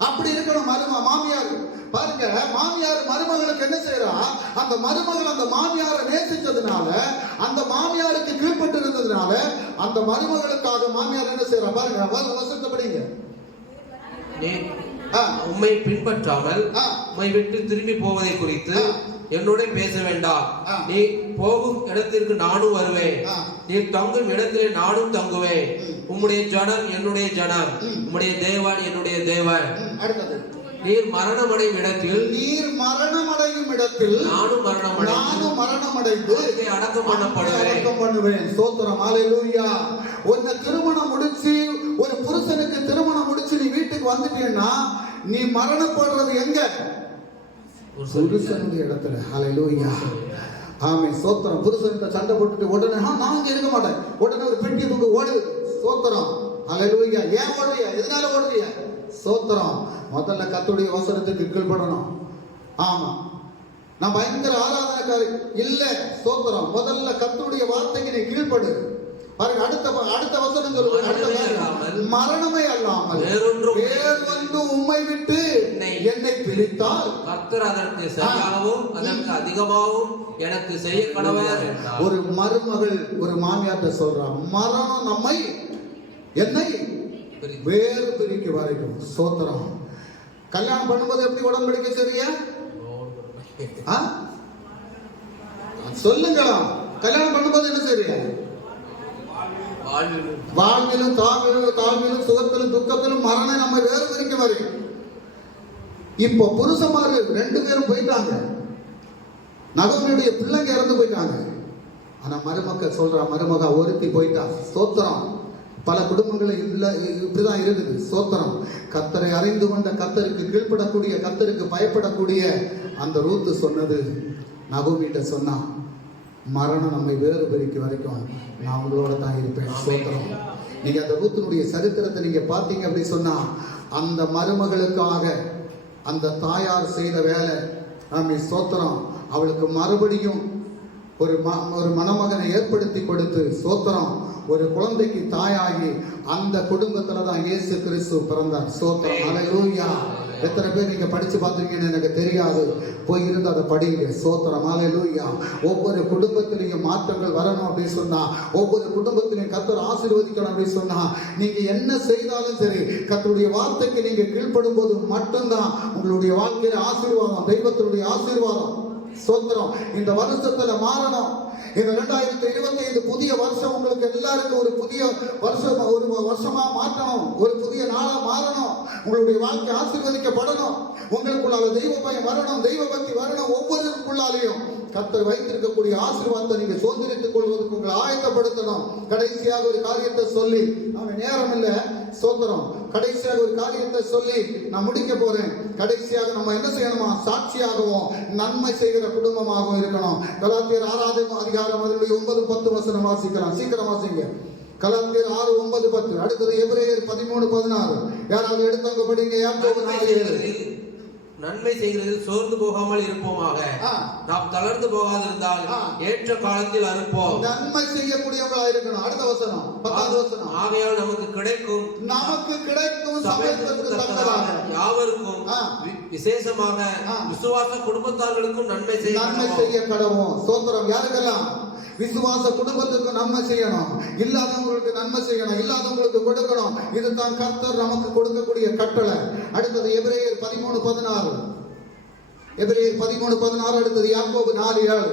அப்படி இருக்கணும் மாமியார். பாருங்க, மாமியார் மருமகளுக்கு என்ன செய்யறா? அந்த மருமகள் அந்த மாமியாரை நேசிச்சதுனால, அந்த மாமியாருக்கு கீழ்பட்டு இருந்ததுனால, அந்த மருமகளுக்காக மாமியார் என்ன செய்யறா? பாருங்க, வசனத்தை படிங்க. உம்மை பின்பற்றாமல் உம்மை விட்டு திரும்பி போவதை குறித்து என்னோட பேச வேண்டாம். நீ போகும் இடத்திற்கு நானும் வருவேன், நீ தங்கும் இடத்திலே நானும் தங்குவேன். உம்முடைய ஜனம் என்னுடைய ஜனம், உம்முடைய தேவன் என்னுடைய தேவன். நீர் மரணமடையும் இடத்தில் நானும் மரணமடைந்து அடக்கம் பண்ணுவேன். சோத்திரம். அல்லேலூயா. உன்னை திருமணம் முடிச்சு ஒரு புருஷனுக்கு திருமணம் முடிச்சு நீ வீட்டுக்கு வந்துட்டீன்னா நீ மரணப்படுறது எங்க? புருஷனுடைய இடத்துல. அல்லேலூயா. ஆமென். சோத்திரம். புருஷன்கிட்ட சண்டை போட்டுட்டு உடனே நான் இங்க இருக்க மாட்டேன், உடனே ஒரு பெட்டி தூக்கு ஓடுது. சோத்திரம். அல்லேலூயா. ஏன் ஓடுறியா? எதனால ஓடுறியா? சோத்திரம். முதல்ல கர்த்தருடைய வசனத்துக்கு கீழ்ப்படணும். ஆமா, நான் பயங்கர ஆராதனைக்காரி இல்ல. சோத்திரம். முதல்ல கர்த்தருடைய வார்த்தைக்கு நீ கீழ்ப்படு. பாருங்க, அடுத்த வசனம் சொல்லுங்க. மரணமே அல்லாமல் வேறொன்று உம்மை விட்டு என்னை பிரித்தால் கர்த்தர் அதற்கு சரியாகவும் அதற்கு அதிகமாகவும் எனக்கு செய்ய கடவர் என்றார். ஒரு மருமகள் ஒரு மாமியார்ட்ட சொல்றா, மரணம் நம்மை என்னை வேறு பிரிக்க வரைக்கும். சோத்திரம். கல்யாணம் பண்ணும்போது எப்படி உடன்படிக்கை சரியா? சொல்லுங்களா? கல்யாணம் பண்ணும்போது என்ன சரியா? வாழ்விலும் தாழ்விலும் சுகத்திலும் துக்கத்திலும் மரணம் நம்மை வேறு பிரிக்க வரும். இப்போ புருஷமாரு 2 பேரும் போயிட்டாங்க. நகோமியுடைய பிள்ளைங்க இறந்து போயிட்டாங்க. ஆனா மருமக ஒருத்தி போயிட்டா. ஸ்தோத்திரம். பல குடும்பங்கள் இப்படிதான் இருக்குது. ஸ்தோத்திரம். கர்த்தரை அறிந்து கொண்ட, கர்த்தருக்கு கீழ்ப்படக்கூடிய, கர்த்தருக்கு பயப்படக்கூடிய அந்த ரூத்து சொன்னது, நகோமிட்ட சொன்னா, மரணம் நம்மை வேறு பிரிக்க வரைக்கும் நான் உங்களோட தான் இருப்பேன். ஸ்தோத்திரம். நீங்க அந்த ரூத்தினுடைய சரித்திரத்தை நீங்க பார்த்தீங்க அப்படி சொன்னா, அந்த மருமகளுக்காக அந்த தாயார் செய்த வேலை, ஸ்தோத்திரம், அவளுக்கு மறுபடியும் ஒரு மணமகனை ஏற்படுத்தி கொடுத்து, ஸ்தோத்திரம், ஒரு குழந்தைக்கு தாயாகி அந்த குடும்பத்துல தான் இயேசு கிறிஸ்து பிறந்தார். ஸ்தோத்திரம். ஹல்லேலூயா. எத்தனை பேர் நீங்க படிச்சு பார்த்துருக்கீங்கன்னு எனக்கு தெரியாது. போய் இருந்து அதை படிங்க. ஸ்தோத்திரம். ஹல்லேலூயா. ஒவ்வொரு குடும்பத்திலையும் மாற்றங்கள் வரணும் அப்படின்னு சொன்னா, ஒவ்வொரு குடும்பத்திலையும் கர்த்தர் ஆசீர்வதிக்கணும் அப்படின்னு சொன்னா, நீங்க என்ன செய்தாலும் சரி, கர்த்தருடைய வார்த்தைக்கு நீங்க கீழ்ப்படும் போது மட்டும்தான் உங்களுடைய வாழ்க்கையில ஆசீர்வாதம், தெய்வத்தினுடைய ஆசீர்வாதம். ஸ்தோத்திரம். இந்த வருஷத்துல மாறணும். இந்த 2025 புதிய வருஷம் உங்களுக்கு எல்லாருக்கும் ஒரு புதிய வருஷம், ஒரு வருஷமா மாற்றணும். ஒரு புதிய நாளா மாறணும். உங்களுடைய வாழ்க்கை ஆசீர்வதிக்கப்படணும். உங்களுக்குள்ளால தெய்வ பயம் வரணும், தெய்வ பக்தி வரணும். ஒவ்வொருக்குள்ளாலையும் கர்த்தர் வைத்திருக்கக்கூடிய ஆசீர்வாதத்தை நீங்க சுதந்திரித்துக் கொள்வதற்கு உங்களை ஆயத்தப்படுத்தணும். கடைசியாக ஒரு காரியத்தை சொல்லி, அவன் நேரம் இல்லை, ஸ்தோத்திரம், கடைசியாக ஒரு காரியத்தை சொல்லி நான் முடிக்க போறேன். கடைசியாக நம்ம என்ன செய்யணுமா? சாட்சியாகவும் நன்மை செய்கிற குடும்பமாகவும் இருக்கணும். கலாத்தியர் 6ஆம் அதிகாரம் 9-10 வசனம் வாசிக்கலாம். சீக்கிரம் வாசிங்க. கலாத்தியர் 6:9-10. அடுத்தது எபிரேயர் 13:16. யாராவது எடுத்தவங்க படிங்க. யாக்கோபு 4:7. நன்மை செய்கிறதில் சோர்ந்து போகாமல் இருப்போமாக. நாம் தளர்ந்து போகாதிருந்தால் ஏற்ற காலத்தில் அறுப்போம். நன்மை செய்யக்கூடியவங்களா இருக்கணும். அடுத்த வசனம் 10வது வசனம். ஆகையால் நமக்கு கிடைக்கும் சமயத்திற்கு தக்கதாக யாவருக்கும் விசேஷமாக விசுவாச குடும்பத்தார்களுக்கும் நன்மை செய்ய கடவோம். ஸ்தோத்திரம். யாருக்கெல்லாம்? விசுவாச குடும்பத்துக்கு நன்மை செய்யணும். இல்லாதவங்களுக்கு நன்மை செய்யணும். இல்லாதவங்களுக்கு கொடுக்கணும். இதுதான் கர்த்தர் நமக்கு கொடுக்கக்கூடிய கட்டளை. அடுத்தது எபிரேயர் 13:16. எபிரேயர் 13:16. அடுத்தது யாக்கோபு 4:7.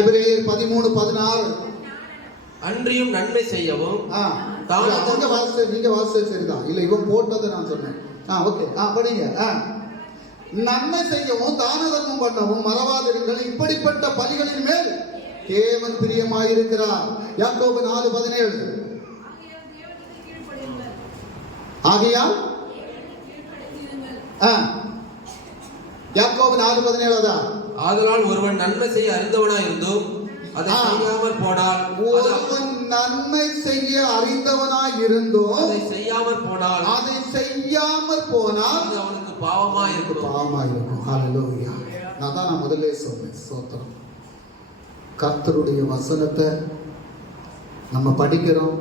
எபிரேயர் 13:16. அன்றியும் நன்மை செய்யவும். நீங்க வாசிச்சது சரிதான். இல்ல, இவன் போட்டதை நான் சொன்னேன். ஓகே, படிங்க. நன்மை செய்யவும் தான தர்மம் பண்ணவும் மறவாதிருங்கள். இப்படிப்பட்ட பலிகளின் மேல் தேவன் பிரியமாயிருக்கிறார். யாக்கோபு 4:17. ஆகையால் யாக்கோபு 4:17. ஆதலால் ஒருவன் நன்மை செய்ய அறிந்தவனாயிருந்தும் அதை செய்யாமல் போனால், ஒருவன் நன்மை செய்ய அறிந்தவனாய் இருந்தும் அதை செய்யாமல் போனால் அது அவனுக்கு பாவமாயிருக்கும். ஹல்லேலூயா. நான் முதல்ல சொன்னேன். ஸ்தோத்திரம். கர்த்தருடைய வசனத்தை நம்ம படிக்கிறோம்,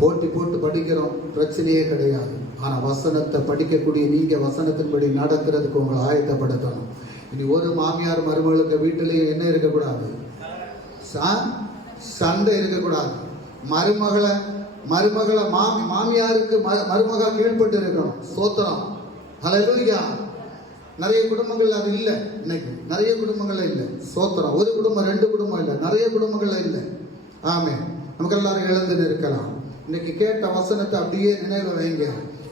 போட்டி போட்டு படிக்கிறோம், பிரச்சனையே கிடையாது. ஆனா வசனத்தை படிக்கக்கூடிய நீங்க வசனத்தின்படி நடக்கிறதுக்கு உங்களை ஆயத்தப்படுத்தணும். இனி ஒரு மாமியார் மருமகளுக்கு வீட்டிலேயே என்ன இருக்கக்கூடாது? சண்டை இருக்கக்கூடாது. மருமகளை மாமியாருக்கு மருமகா கீழ்பட்டு இருக்கணும். ஸ்தோத்திரம். ஹல்லேலூயா. நிறைய குடும்பங்கள் அது இல்லை. இன்னைக்கு நிறைய குடும்பங்கள்ல இல்லை. ஸ்தோத்திரம். ஒரு குடும்பம் 2 குடும்பம் இல்லை, நிறைய குடும்பங்கள்ல இல்லை. ஆமென். நமக்கு எல்லாரும் எழுந்து நிற்கலாம். இன்னைக்கு கேட்ட வசனத்தை அப்படியே நினைவு வைங்க.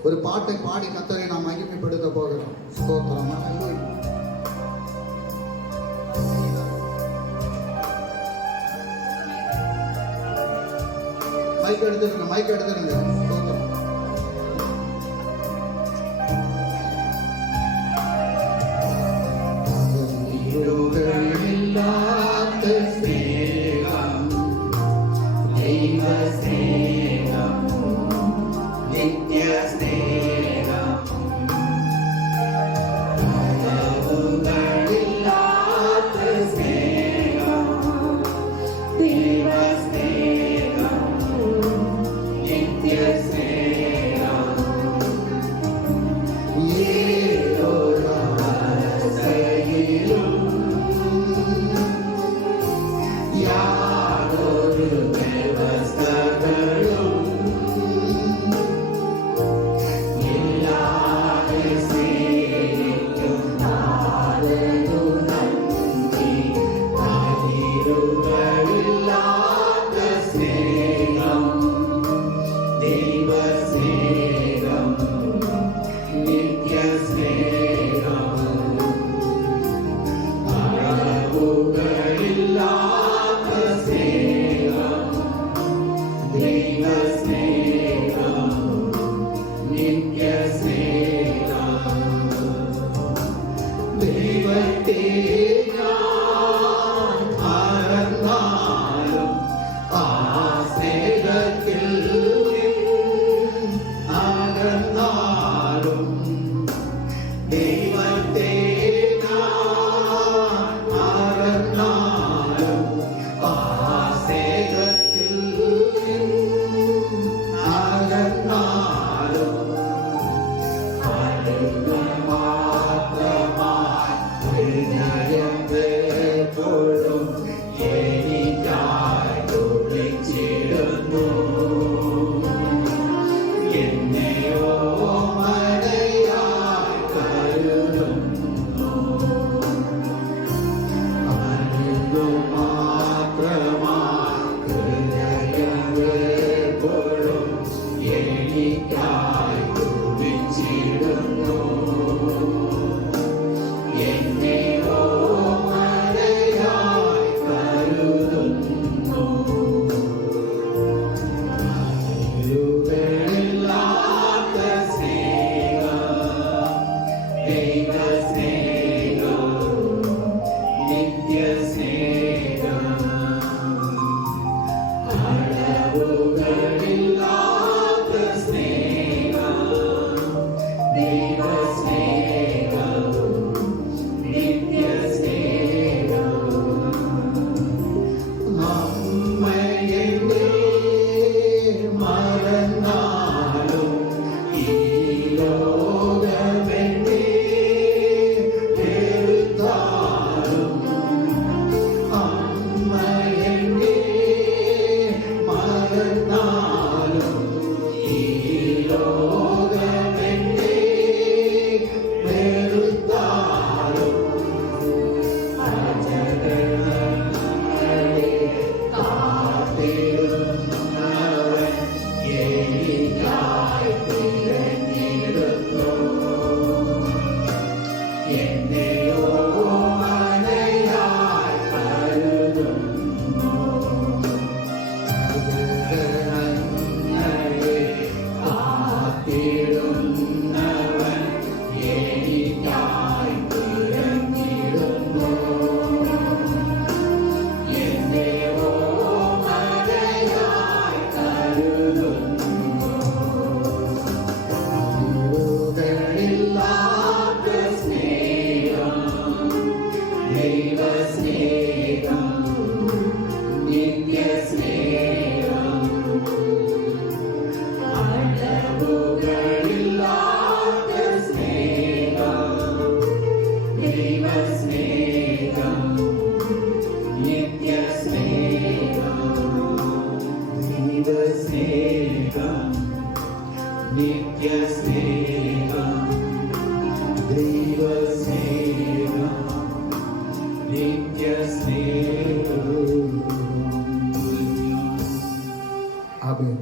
ஒரு பாட்டை பாடி கர்த்தரை நாம் மகிமைப்படுத்த போகிறோம். ஸ்தோத்திரம். ஹல்லேலூயா. மைக் எடுத்துருங்க. Yes.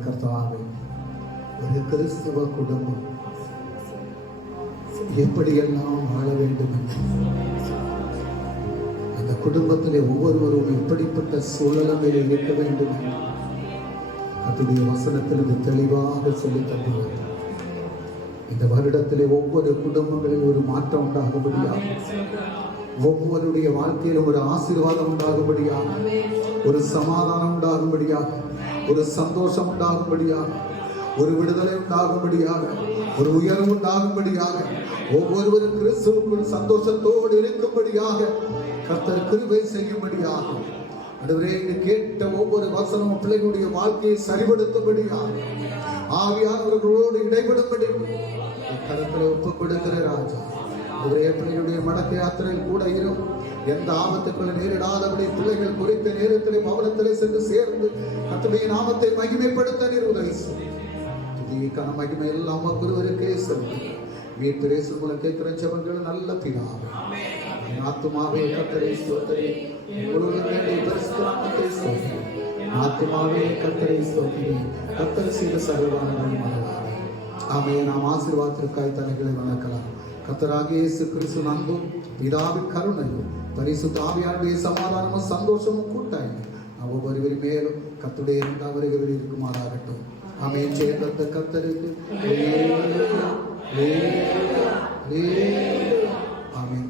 கர்த்தாவே, ஒரு கிறிஸ்துவ குடும்பம் எப்படியெல்லாம் வாழ வேண்டும் என்று, அந்த குடும்பத்திலே ஒவ்வொருவரும் எப்படிப்பட்ட சூழலில் இருக்க வேண்டும் என்று கர்த்தருடைய வசனத்தில் இது தெளிவாக சொல்லி தருகிறார். இந்த வருடத்திலே ஒவ்வொரு குடும்பங்களில் ஒரு மாற்றம் உண்டாகும்படியாக, ஒவ்வொருடைய வாழ்க்கையிலும் ஒரு ஆசீர்வாதம் உண்டாகும்படியாக, ஒரு சமாதானம் உண்டாகும்படியாக, ஒரு சந்தோஷம் உண்டாகும்படியாக, ஒரு விடுதலை உண்டாகும்படியாக, ஒரு உயர்வு உண்டாகும்படியாக, ஒவ்வொருவரும் கிறிஸ்துவுக்குள் சந்தோஷத்தோடு இருக்கும்படியாக கர்த்தர் கிருபை செய்யும்படியாக, ஆண்டவரே, இங்கு கேட்ட ஒவ்வொரு வசனமும் பிள்ளைகளுடைய வாழ்க்கையை சரிபடுத்தும்படியாக, ஆவியானவர்களோடு இடைபடும்படி கருத்தில் ஒப்புக் கொடுக்கிற ராஜா, ஒரே பிள்ளைகளுடைய மடக்க யாத்திரையில் கூட இரும். எந்த ஆபத்துக்களை நேரிடாதபடி பிள்ளைகள் குறித்த நேரத்திலே பவனத்திலே சென்று சேர்ந்து கர்த்தருடைய நாமத்தை மகிமைப்படுத்த உதவி செய்யுங்க. மகிமை எல்லாம் ஒருவருக்கே செல்லும். வீட்டிலே மூலம் கேட்கிற ஜெபங்கள் நல்ல பிதாவே, ஆத்துமாவே கர்த்தரை ஸ்தோத்திரி, ஆத்துமாவே கர்த்தரை ஸ்தோத்திரி, கர்த்தர் செய்த சகலவான மறவாதே. ஆமென். நாம் ஆசீர்வாதத்திற்காய் தன்னைகளை வணக்கலாம். கர்த்தராகிய இயேசு கிறிஸ்துவின் அன்பும் பிதாவின் கருணையும் பரிசுத்த ஆவியானவருடைய சமாதானமும் சந்தோஷமும் கூட்டாயும் ஒவ்வொருவர் மேலும் கர்த்தருடைய இரண்டாம் வருகையில் இருக்குமாறாகட்டும். ஆமென். சேர்ந்த கர்த்தருக்கு ஆமென்.